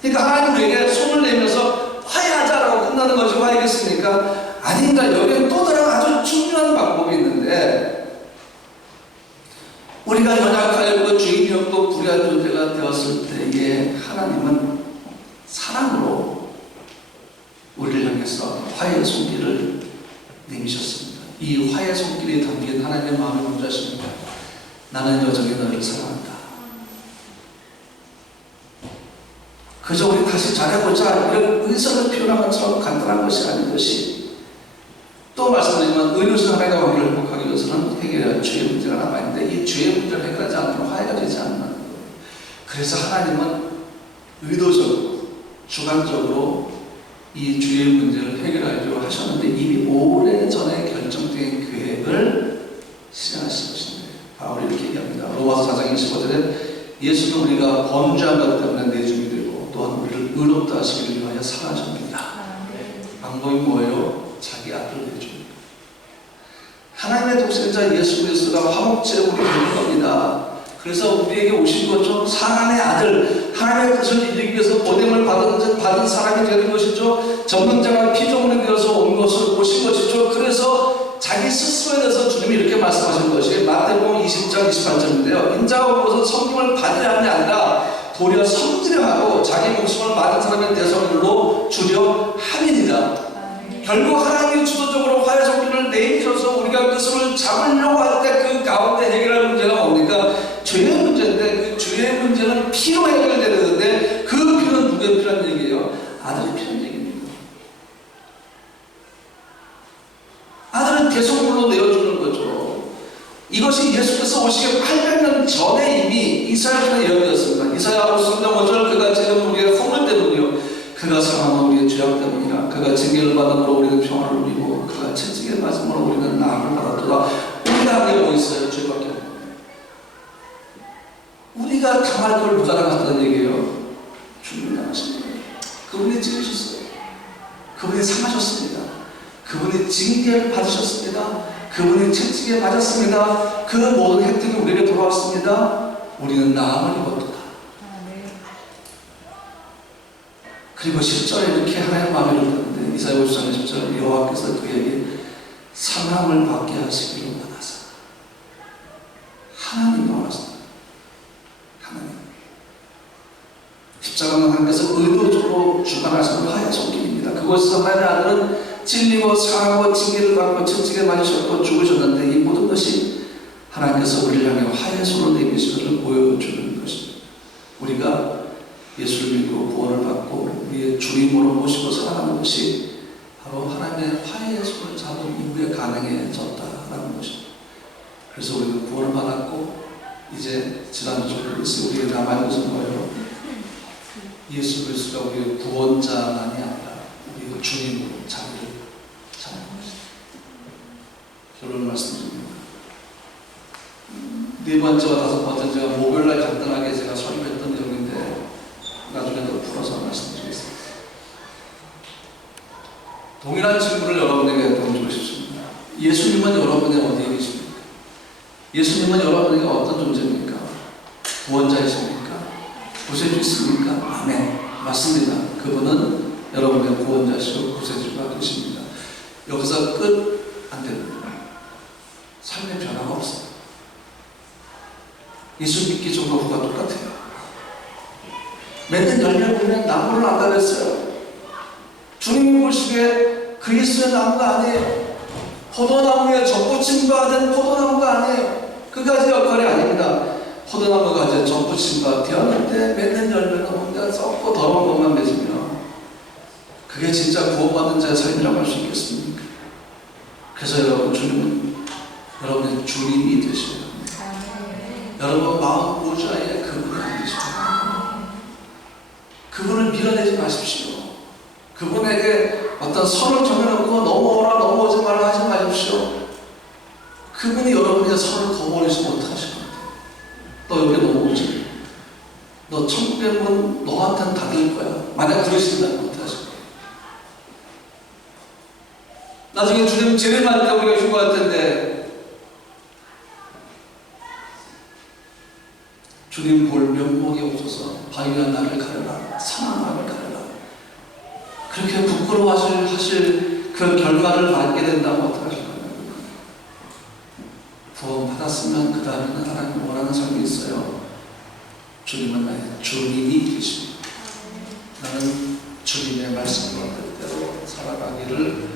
그러니까 하나님 우리에게 손을 내면서 화해하자라고 끝나는 것이 화해겠습니까? 아닌가? 여기는 또 다른 아주 중요한 방법이 있는데, 우리가 연약하였고 죄인이었고 불의한 존재가 되었을 때에 하나님은 사랑으로 우리를 향해서 화해의 손길을 내미셨습니다. 이 화해의 손길이 담긴 하나님의 마음이 뭔지 아십니까? 나는 여전히 너를 사랑한다. 그저 우리 다시 잘해보자 이런 의사를 표현한 것처럼 간단한 것이 아닌 것이, 또 말씀드리지만 의로우신 하나님과 우리를 행복하기 위해서는 해결해야 죄의 문제가 남아있는데, 이 죄의 문제를 해결하지 않으면 화해가 되지 않는 거예요. 그래서 하나님은 의도적으로 주관적으로 이 죄의 문제를 해결하려고 하셨는데, 이미 오래전에 결정된 계획을 실행하신 것입니다. 바울이 이렇게 얘기합니다. 로마서 4장 25절에 예수는 우리가 범죄한 것 때문에 내줌이 되고 또한 우리를 의롭다 하시기를 위하여 살아셨습니다. 방법이 뭐예요? 자기 아들을 내줍니다. 하나님의 독생자 예수 그리스도가 화목제로 우리 되는 겁니다. 그래서 우리에게 오신 것죠. 사랑의 아들, 하나님의 뜻을 이루기 위해서 보냄을 받은 사람이 되는 것이죠. 전능자가 피조물이 되어서 온 것을 오신 것이죠. 그래서 자기 스스로에 대해서 주님이 이렇게 말씀하신 것이 마태복음 20장 28절인데요. 인자가 온 것은 섬김을 받으려 함이 아니라 도리어 섬기려 하고 자기 목숨을 많은 사람의 대성물로 주려 함이니라. 결국 하나님이 주도적으로 화해 손길을 내미셔서 우리가 그 손을 잡으려고 할 때 그 가운데 해결할 문제가 뭡니까? 죄의 문제인데, 그 죄의 문제는 피로 해결되는데, 그 피는 누구의 피라는 얘기예요? 아들의 피라는 얘기입니다. 아들은 대속물로 내어주는 거죠. 이것이 예수께서 오시기 800년 전에 이미 이사야서에 예언되었습니다. 이사야 53장 5절, 그가 찌른 우리의 허물 때문이요 그가 상함은 우리의 죄악 때문이라. 그가 징계를 받음으로 우리는 평안을 누리고 그가 채찍에 맞음으로 우리는 나음을 받았도다. 우리가 하게 뭐 있어요? 죄밖에 없는 거예요. 우리가 당할 걸 누가 당했다는 얘기예요? 주님이 당하신 거예요. 그분이 찔리셨어요. 그분이 상하셨습니다. 그분이 징계를 받으셨습니다. 그분이 채찍에 맞았습니다. 그 모든 혜택이 우리에게 돌아왔습니다. 우리는 나음을 입었도다. 그리고 10절에 이렇게 하나님의 마음이 들었는데, 이사야 50장 10절, 여호와께서 그에게 상함을 받게 하시기를 원하사. 하나님이 원하셨다. 하나님. 십자가는 하나님께서 의도적으로 주관하시는 화해 손길입니다. 그곳에서 하나님의 아들은 찔리고 상하고 징계를 받고 채찍에 맞으셨고 죽으셨는데, 이 모든 것이 하나님께서 우리를 향해 화해 손을 내미시는 것을 보여주는 것입니다. 우리가 예수를 믿고 구원을 받고 우리의 주님으로 모시고 살아가는 것이 바로 하나님의 화해의 손을 잡은 이후에 가능해졌다라는 것입니다. 그래서 우리는 구원을 받았고, 이제 지난주에 우리에게 남아있는 것은 뭐예요? 예수 그리스도가 우리의 구원자만이 아니라 우리의 주님으로 자기를 잡는 것입니다. 결론을 말씀드립니다. 네 번째와 다섯 번째, 제가 목요일날 간단하게 제가 설명했던 내용인데 나중에 더 풀어서 말씀드리겠습니다. 동일한 질문을 여러분에게 던지고 싶습니다. 예수님은 여러분의 어디에 계십니까? 예수님은 여러분에게 어떤 존재입니까? 구원자이십니까? 구세주 있습니까? 아멘. 맞습니다. 그분은 여러분의 구원자시고 구세주가 되십니다. 여기서 끝 안 됩니다. 삶의 변화가 없어요. 예수 믿기 전과 똑같아요. 맺는 열매 보면 나무를 안 달렸어요. 주님이 보시기에 그리스도의 나무가 아니에요. 포도나무에 접붙임 받은 포도나무가 아니에요. 그 가지 역할이 아닙니다. 포도나무가 이제 접붙임 바 되었는데 맺는 열매는 혼자 썩고 더러운 것만 맺으면 그게 진짜 구원받은 자의 삶이라고 할 수 있겠습니까? 그래서 여러분, 주님은 여러분의 주님이 되셔야 합니다. 여러분 마음 보좌에 그분이 안 되십니다. 그분을 밀어내지 마십시오. 그분에게 어떤 선을 정해놓고 넘어오라 넘어오지 말라 하지 마십시오. 그분이 여러분의 선을 거머리지 못하실 겁니다. 너 여기 넘어오지. 너 천국의 문 너한테는 닫을 거야. 만약 그러신다면 못하실 거예요. 나중에 주님 재림할 때 우리가 휴가할 텐데 주님 볼 면목이 없어서 바위가 나를 가려라, 산은 나를 가려라. 그렇게 부끄러워하실 그 결과를 받게 된다면 어떡하실 거예요? 구원 받았으면 그 다음에는 하나님 원하는 삶이 있어요. 주님은 나의 주님이 되십니다. 나는 주님의 말씀과 뜻대로 살아가기를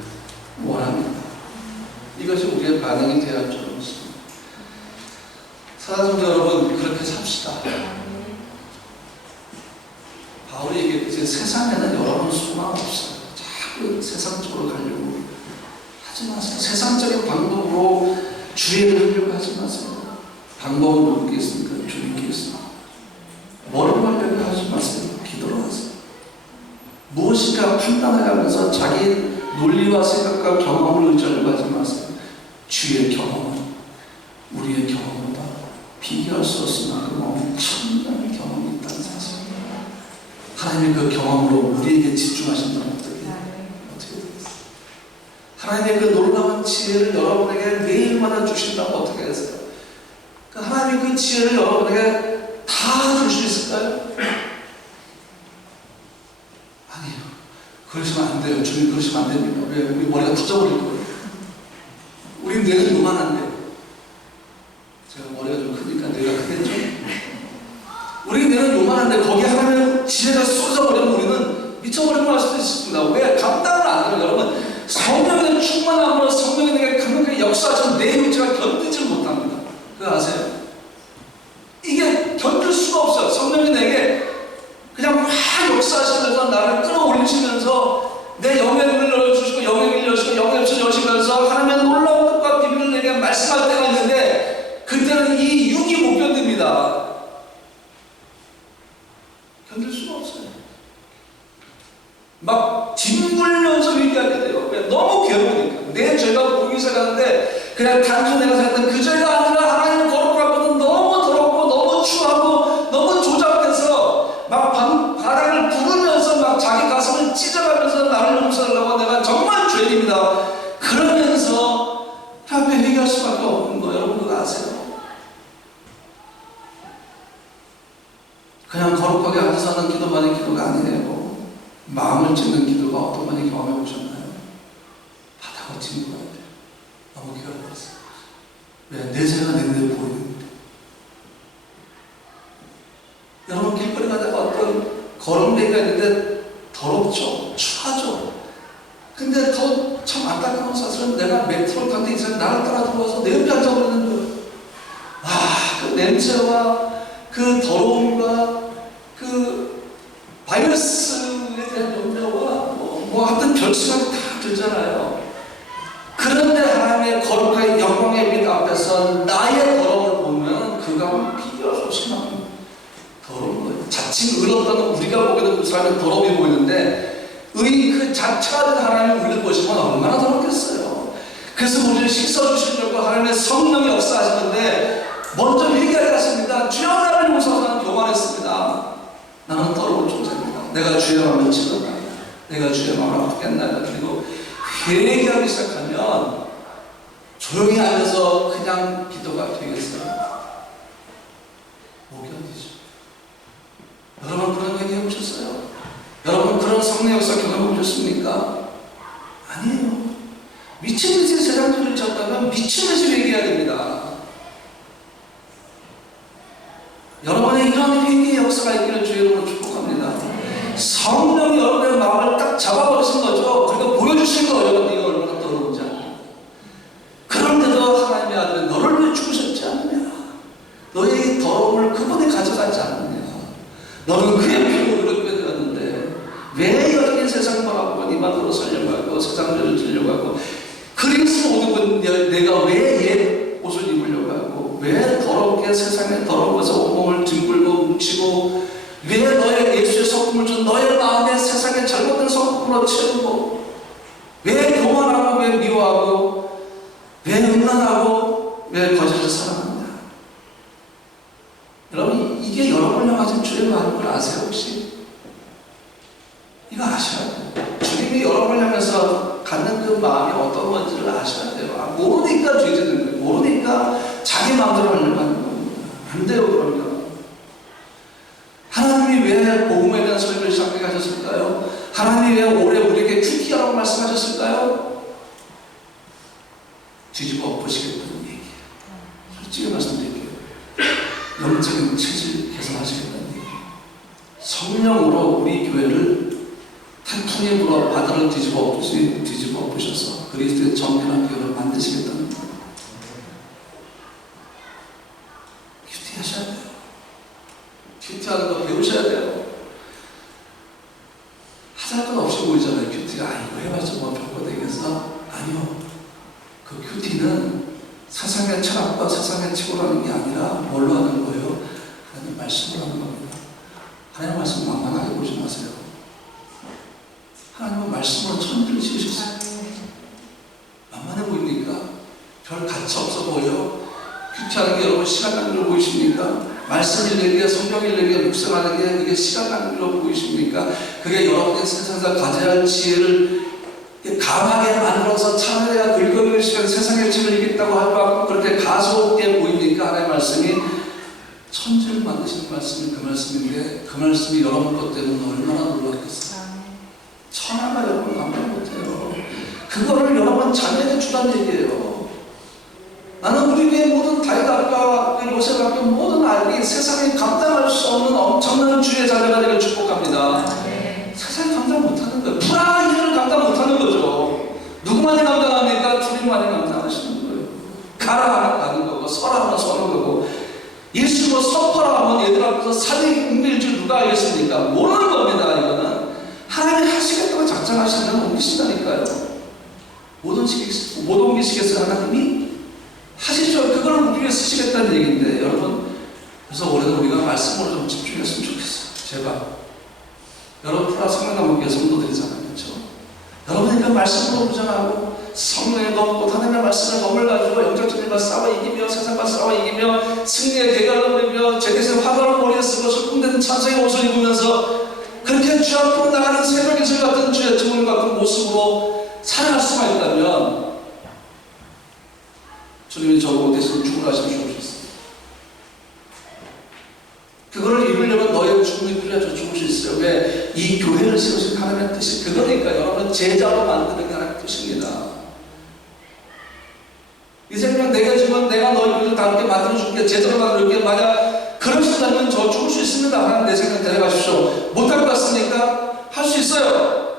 원합니다. 이것이 우리의 반응이 되어야 할 줄 믿습니다. 사랑하는 여러분, 그렇게 삽시다. 바울이 얘기했듯이 세상에는 여러분 소망 없어요. 자꾸 세상적으로 가려고 하지 마세요. 세상적인 방법으로 주의를 하려고 하지 마세요. 방법은 누구께 있습니까? 주님께 있습니다. 뭐를 하려고 하지 마세요. 기도로 하세요. 무엇인가 판단해가면서 자기 논리와 생각과 경험을 의존하려고 하지 마세요. 주의 경험은 우리의 경험보다 비교할 수 없을 만큼 엄청난 경험이 있다는 사실입니다. 하나님의 그 경험으로 우리에게 집중하신다면 어떻게 되겠어요? 하나님의 그 놀라운 지혜를 여러분에게 매일마다 주신다면 어떻게 하겠어요? 그 하나님의 그 지혜를 여러분에게 다 줄 수 있을까요? 아니에요. 그러시면 안 돼요. 주님 그러시면 안 됩니다. 왜? 우리 머리가 터져버릴 거예요. 우리 뇌는 요만한데. 제가 머리가 좀 크니까 뇌가 크겠죠? 우리 뇌는 요만한데 거기에 하나님의 지혜가 쏟아버리면 우리는 미쳐버리고 할 수도 있습니다. 왜? 감당을 안 해요. 여러분, 성령의 충만함으로 성령이 내게 강력하게 역사하시는 내 육체가 견디지 못합니다. 그거 아세요? 이게 견딜 수가 없어요. 성령이 내게 그냥 막 역사하시면서 나를 끌어올리시면서 내 영의 눈을 열어주시고 영의 길을 여시고 영의 입을 여시면서 하나님의 놀라운 뜻과 비밀을 내게 말씀할 때가 있는데 그때는 이 육이 못 견딥니다. 견딜 수가 없어요. 막 뒹굴면서 얘기하게 돼요. 너무 괴로우니까. 내 죄가 보이기 시작하는데 그냥 단순히 내가 생각했던 그 죄가 아니라 하나님의 거룩한 것은 너무 더럽고 너무 추하고 너무 조작돼서 막 바닥을 부르면서 막 자기 가슴을 찢어가면서 나를 용서하려고 내가 정말 죄인입니다. 그러면서 앞에 회개할 수밖에 없는 거 여러분 그거 아세요? 그냥 거룩하게 앉아서 하는 기도만이 기도가 아니에요. 마음을 찢는 기도가 어떤 분이 경험해 보셨나요? 바닥을 찢는 것 같아요. 너무 괴로웠어요. 왜? 내 죄가 내 눈에 보이는데. 여러분 길거리 가다가 어떤 거렁뱅이가 있는데 더럽죠? 추하죠? 근데 더 참 안타까운 사실은 내가 메트로 탄 데 이 사람이 나를 따라 들어와서 내 옆에 앉아버리는 거예요. 그 냄새와 그 더러움과 그 바이러스에 대한 염려와 하여튼 별칭하게 다 들잖아요. 그런데 하나님의 거룩한 영광의 빛 앞에서 나의 더러움을 보면 그가 비교할 수 없이 막 더러운 거예요. 자칭 의롭다는 우리가 보게 되는 그 사람의 더러움이 보이는데 그 자체가 된 하나님을 우리를 보시면 얼마나 더럽겠어요. 그래서 우리를 씻어주시려고 하나님의 성령이 역사하시는데 먼저 회개하였습니다. 주여 나를 용서하는 교만했습니다. 나는 더러운 존재입니다. 내가 주의 마음을 찔렀다. 내가 주의 마음을 아프겠나요? 그리고 회개하기 시작하면 조용히 앉아서 그냥 기도가 되겠어요? 못 견디죠. 여러분 그런 회개해 보셨어요? 여러분 그런 성령 역사 경험해 보셨습니까? 아니에요. 미친 듯이 세상 소리를 쳤다면 미친 듯이 회개해야 됩니다. 여러분의 이런 회개의 역사가 있기를 주의 이름으로 축복합니다. 성령이 여러분의 마음을 딱 잡아버리신 거죠. 그리고 보여주신 거예요. 네가 얼마나 더러운지 압니다. 그런데도 하나님의 아들은 너를 위해 죽으셨지 않느냐. 너의 더러움을 그분이 가져가지 않느냐. 너는 그의 피로 의롭게 되었는데 왜 여전히 세상 바라보고 네 맘대로 살려고 하고 세상 죄를 지려고 하고 그리스도 오는 내가 왜 옛 옷을 입으려고 하고 왜 더럽게 세상에 더러운 것에 온몸을 뒹굴고 뭉치고 왜 너의 예수의 성품을 준 너의 마음에 세상에 잘못된 성품으로 채우고 왜 교만하고 왜 미워하고 왜 음란하고 왜 거짓을 사랑하느냐. 여러분 이게 여러분을 향하신 주의 마음인 걸 아세요 혹시? 이거 아셔야 돼요. 주님이 여러분을 향해서 갖는 그 마음이 어떤 건지를 아셔야 돼요. 모르니까 죄 짓는 거예요. 모르니까 자기 마음대로 하려고 하는 겁니다. 안 돼요 그러면. 하나님이 왜 복음에 대한 설교를 시작하게 하셨을까요? 하나님이 왜 올해 우리에게 큐티하라고 말씀하셨을까요? 뒤집어 엎으시겠다는 얘기예요. 솔직히 말씀드릴게요. 영적인 체질 개선하시겠다는 얘기예요. 성령으로 우리 교회를 태풍이 불어 바다를 뒤집어 엎으셔서 그리스도의 정결한 교회를 만드시겠다는 거예요. 큐티 하셔야 돼요. 큐티하는 거 배우셔야 돼요. 하잘 것 없이 보이잖아요. 큐티가 이거 해봤자 뭐 별거 되겠어? 아니요. 그 큐티는 세상의 철학과 세상의 치고라는 게 아니라 뭘로 하는 거예요? 하나님 말씀으로 하는 겁니다. 하나님 말씀 만만하게 보지 마세요. 하나님은 말씀으로 천지를 지으셨어요. 만만해 보입니까? 별 가치 없어 보여? 큐티하는 게 여러분 시간 낭비로 보이십니까? 말씀 읽는 성경 읽는 게 묵상하는 게 이게 시간 낭비로 보이십니까? 그게 여러분의 세상에서 가져야 할 지혜를 강하게 만들어서 참 내가 긁어낼 시간 세상의 책을 읽겠다고 하고 그렇게 가소롭게 보입니까? 하나님의 말씀이 천지를 만드시는 말씀이 그 말씀인데 그 말씀이 여러분 것 때문에 얼마나 놀랐겠어요. 천하가 여러분 감당 못해요. 그거를 여러분 자녀에게 주란 얘기예요. 나는 우리 교회 모든 다윗학교와 요셉학교 모든 아이들이 세상에 감당할 수 없는 엄청난 주의 자녀가 되기를 축복합니다. 세상에 감당 못하는 거예요. 불안한 일을 감당 못하는 거죠. 누구만이 감당합니까? 주님만이 감당하시는 거예요. 가라 하면 가는 거고 서라 하면 서는 거고 예수로 섭하라 하면 얘들 앞에서 사대기 옮길 줄 누가 알겠습니까? 모르는 겁니다. 이거는 하나님이 하시겠다고 작정하시면 옮기신다니까요. 못 옮기시겠어요 하나님이? 하시죠. 그걸 우리 위해 쓰시겠다는 얘기인데 여러분 그래서 올해는 우리가 말씀으로 좀 집중했으면 좋겠어요. 제발 여러분 프라 성령나무교회 성도들이잖아요. 그렇죠? 여러분이 그 말씀으로 부정하고 성령의 넘고 하나님의 말씀을 검을 가지고 영적진리과 싸워 이기며 세상과 싸워 이기며 승리의 대가를 누리며 제 대신 화관을 머리에 쓰고 슬픔된 찬송의 옷을 입으면서 그렇게 주 앞으로 나가는 새벽 이슬 같은 주의 증언 같은 모습으로 살아갈 수만 있다면 주님이 저보고 대신 죽으라시면 죽으셨어요. 그거를 이루려면 너의 죽음이 필요해서 죽을 수 있어요. 왜? 이 교회를 세우신 하나님의 뜻이 그거니까 여러분 제자로 만드는 게 하나님의 뜻입니다. 이 생명 내가 주면 내가 너희를 다 이렇게 만들어줄게 제자로 만들어줄게 만약 그러신다면 저 죽을 수 있습니다. 하나님 내 생명 데려가십시오. 못할 것 같습니까? 할 수 있어요.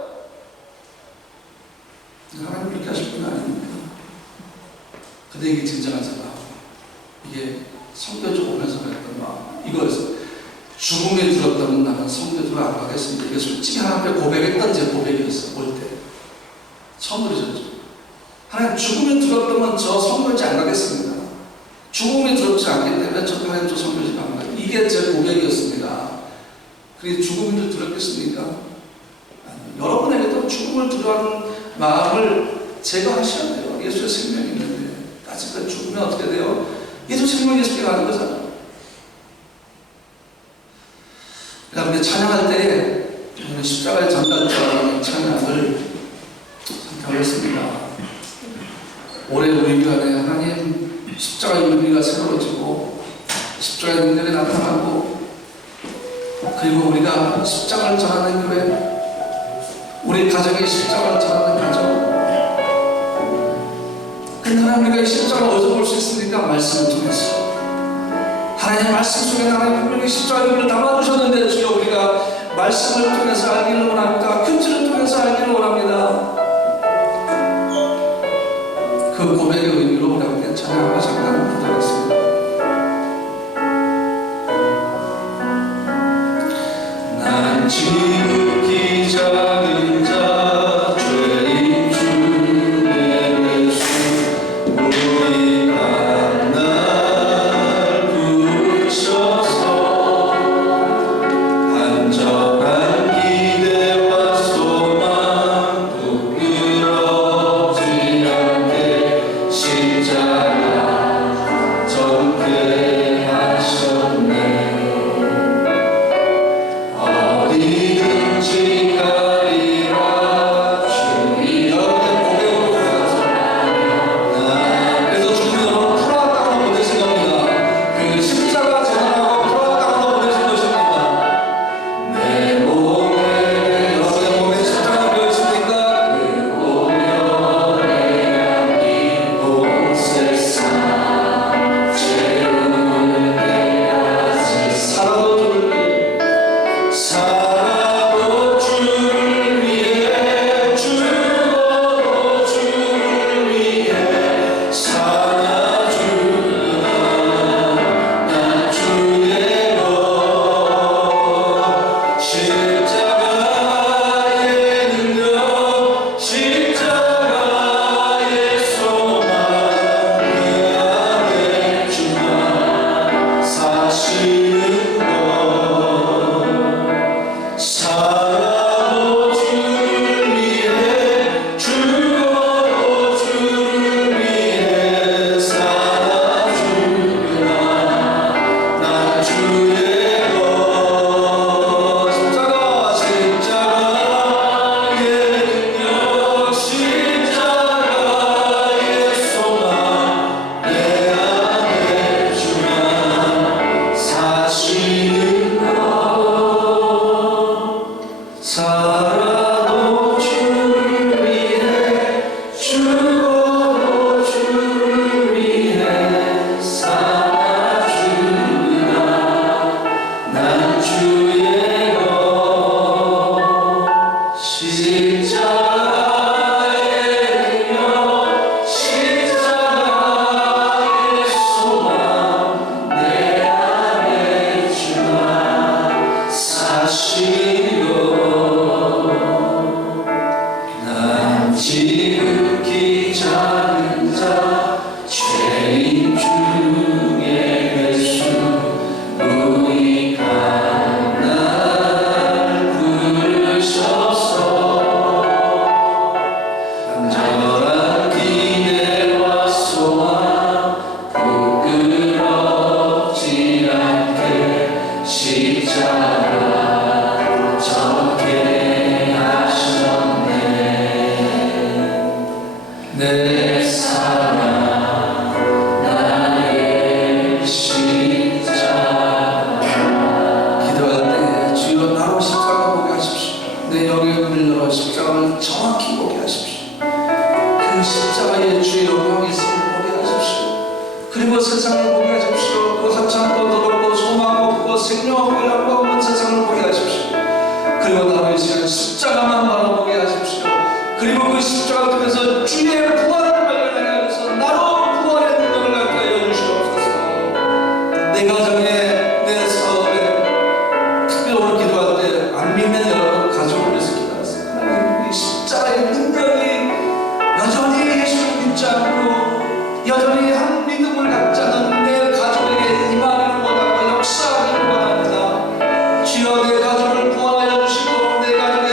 하나님 그렇게 하실 분 아닙니까? 근데 이게 진정한 사랑 이게 성교적 오면서 그랬던 마음 이거에서 죽음에 들었다면 나는 성교적으로 안 가겠습니다. 이게 솔직히 하나님께 고백했던 제 고백이었어요. 올 때 처음 들으셨죠? 하나님 죽음에 들었다면 저 성교지 안 가겠습니다. 죽음에 들었지 않기 때문에 저 하나님 저 성교지 안 가요. 이게 제 고백이었습니다. 그게 죽음을 들었겠습니까? 아니, 여러분에게도 죽음을 두려워하는 마음을 제거하셔야 돼요. 예수의 생명이 있는데 아직까지 죽으면 어떻게 돼요? 예수 생명이 예수께 가는 거잖아요. 그다음에 찬양할 때 저는 십자가의 전달자라는 찬양을 선택을 했습니다. 올해 우리 교회 안에 하나님 십자가의 의미가 새로워지고 십자가의 능력이 나타나고 그리고 우리가 십자가를 전하는 교회 우리 가정의 십자가를 전하는 가정. 근데 하나님, 우리가 이 십자가를 어디서 볼 수 있습니까? 말씀을 통해서. 하나님의 말씀 속에 하나님 분명히 십자가를 담아주셨는데, 주여 우리가 말씀을 통해서 알기를 원합니다. 편지를 통해서 알기를 원합니다. 그 고백의 의미로 우리 함께 찬양하며 잠깐 부탁하겠습니다. 난 지극히 작은 자 죄인 중에 예수 우리가 날 부르셔서 간절한 기대와 소망 부끄럽지 않게 십자가 전케 하셨네. 어디든지 가리라 주여. 고백으로 들어가서 그래서 주님은 여러분 푸라 땅으로 보내신 겁니다. 그 십자가 전하라고 푸라 땅으로 보내신 것입니다. 내 몸에, 여러분의 몸에 십자가 되었습니까? 그 오열의 향기 온 세상 채울 때까지 살아도 주를 위해 죽어도 주를 위해 살아주나 난 주의 것. 십자가의 능력, 십자가의 소망, 내 안에 주가 사시는 것. 살아도 주를 위해 죽어도 주를 위해 살아주나 난 주의 것. 십자가의 능력, 십자가의 소망, 내 안에 주가 사시는 살아도 주를 위해 죽어도 주를 위해 살아주나 난 주의 것. 십자가의 능력, 십자가의 소망, 내 안에 주가 사시는 난 지극히 작은 자 죄인 중에 예수 우리가 날 부르셔서 간절한 기대와 소망 부끄럽지 않게 십자가 전케 하셨네. 내 사랑 나의 십자가. 기도할 때 주여 나로 십자가 보게 하십시오. 내 영의 눈을 열어 십자가를 정확히 보게 하십시오. 그 십자가의 주의 영광이 있음을 보게 하십시오. 그리고 세상을 보게 하십시오. 그 하찮고 더럽고 소망 없고 생명 없고 영광 없는 세상을 보게 하십시오. 그리고 나로 이 시간 십자가만 바라보게 하십시오. 그리고 그 십자가 통해서 주의 부활을 발견하게 하셔서 나로 부활의 능력을 갖게 하여 주시옵소서. 내 가정에, 내 사업에, 특별히 오늘 기도할 때 안 믿는 여러분 가족을 위해서 기도하세요. 하나님, 이 십자가의 능력이 여전히 예수를 믿지 않고 여전히 한 믿음을 갖지 않은 내 가족에게 임하기를 원하고 역사하기를 원합니다. 주여 내 가족을 부활하여 주시고 내 가족의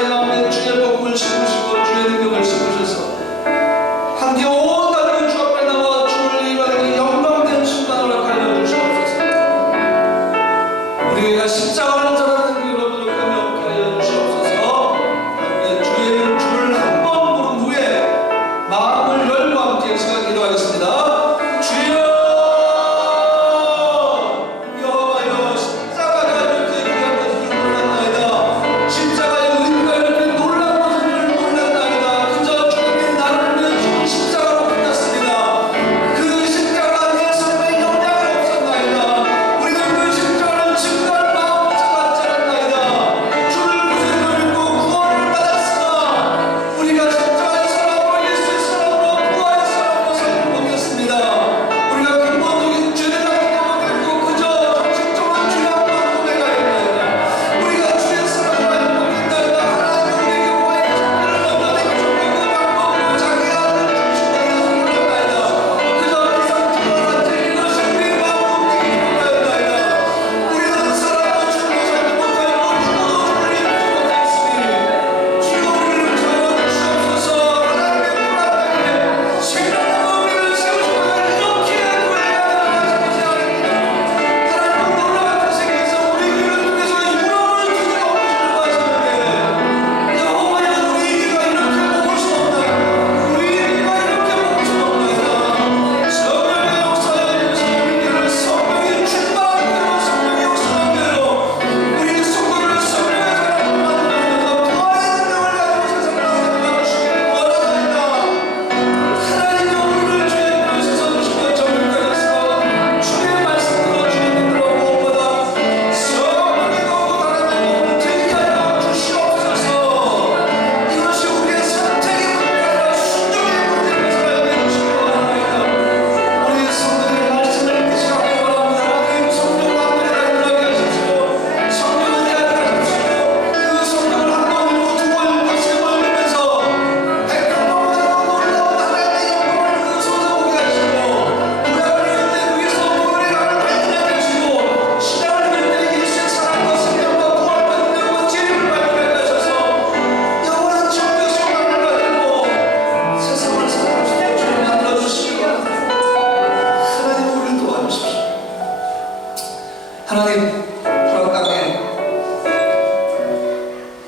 하나님, 불안 땅에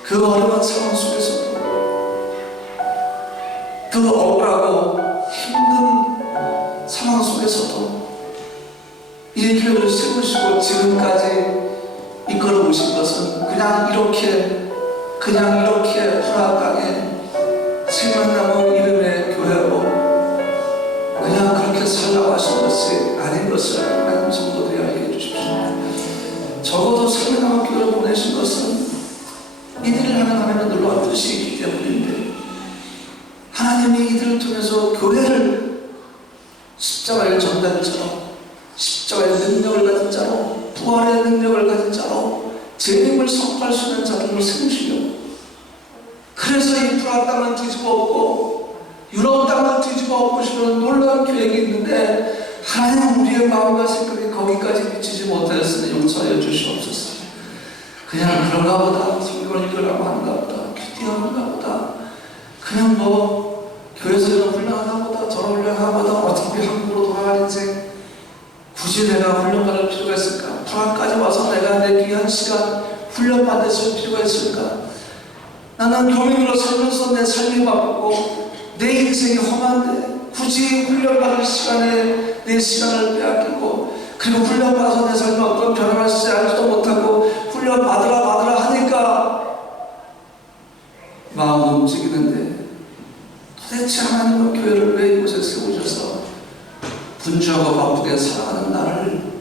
그 어려운 상황 속에서도, 그 억울하고 힘든 상황 속에서도 이 교회를 세우시고 지금까지 이끌어 오신 것은 그냥 이렇게 불안 땅에 생명나무 이름의 교회로 그냥 그렇게 살라고 하신 것이 아닌 것을 하나님 성도들이 알게 해주십시오. 적어도 생명나무 교회를 보내신 것은 이들을 향한 하나님의 놀라운 뜻이 있기 때문인데, 하나님이 이들을 통해서 교회를 십자가의 전단처럼, 십자가의 능력을 가진 자로, 부활의 능력을 가진 자로, 재림을 선포할 수 있는 자들로 세우시려고, 그래서 이 불안 땅을 뒤집어 엎고 유럽 땅을 뒤집어 엎으시는 놀라운 계획이 있는데, 하나님 우리의 마음과 생각이 거기까지 미치지 못하였으니 용서하여 주시옵소서. 그냥 그런가 보다, 성경을 읽으라고 하는가 보다, 큐티하는가 보다, 그냥 교회에서 이런 훈련하나 보다, 저런 훈련하나 보다, 어차피 한국으로 돌아갈 인생 굳이 내가 훈련 받을 필요가 있을까? 불안까지 와서 내가 내 귀한 시간 훈련 받을 필요가 있을까? 나는 교민으로 살면서 내 삶이 바쁘고 내 인생이 험한데 굳이 훈련 받을 시간에 내 시간을 빼앗기고, 그리고 훈련 받아서 내 삶이 어떤 변화가 있을지 알지도 못하고 훈련 받으라 하니까 마음은 움직이는데, 도대체 하나님은 교회를 왜 이곳에 세우셔서 분주하고 바쁘게 살아가는 나를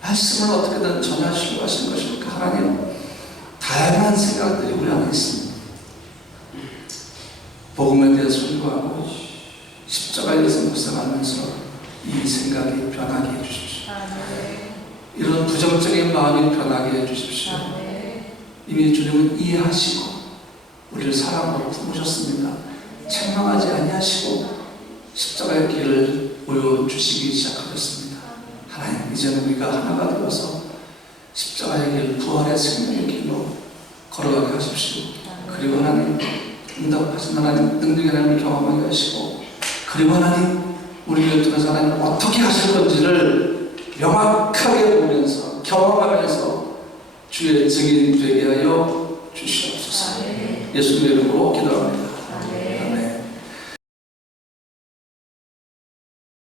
말씀을 어떻게든 전하시려고 하신 것일까? 하나님, 다양한 생각들이 우리 안에 있습니다. 복음에 대해 설교하고 십자가에 대해서 묵상하면서 이 생각이 변하게 해주십시오. 이런 부정적인 마음이 변하게 해주십시오. 이미 주님은 이해하시고 우리를 사랑으로 품으셨습니다. 책망하지 아니하시고 십자가의 길을 보여주시기 시작하셨습니다. 하나님, 이제는 우리가 하나가 되어서 십자가의 길, 부활의 생명의 길로 걸어가게 하십시오. 그리고 하나님, 응답하신 하나님, 능력의 하나님을 경험하게 하시고, 그리고 하나님, 우리를 통해서 하나님 어떻게 하실 건지를 명확하게 보면서 경험하면서 주의 증인 되게 하여 주시옵소서. 예수님의 이름으로 기도합니다.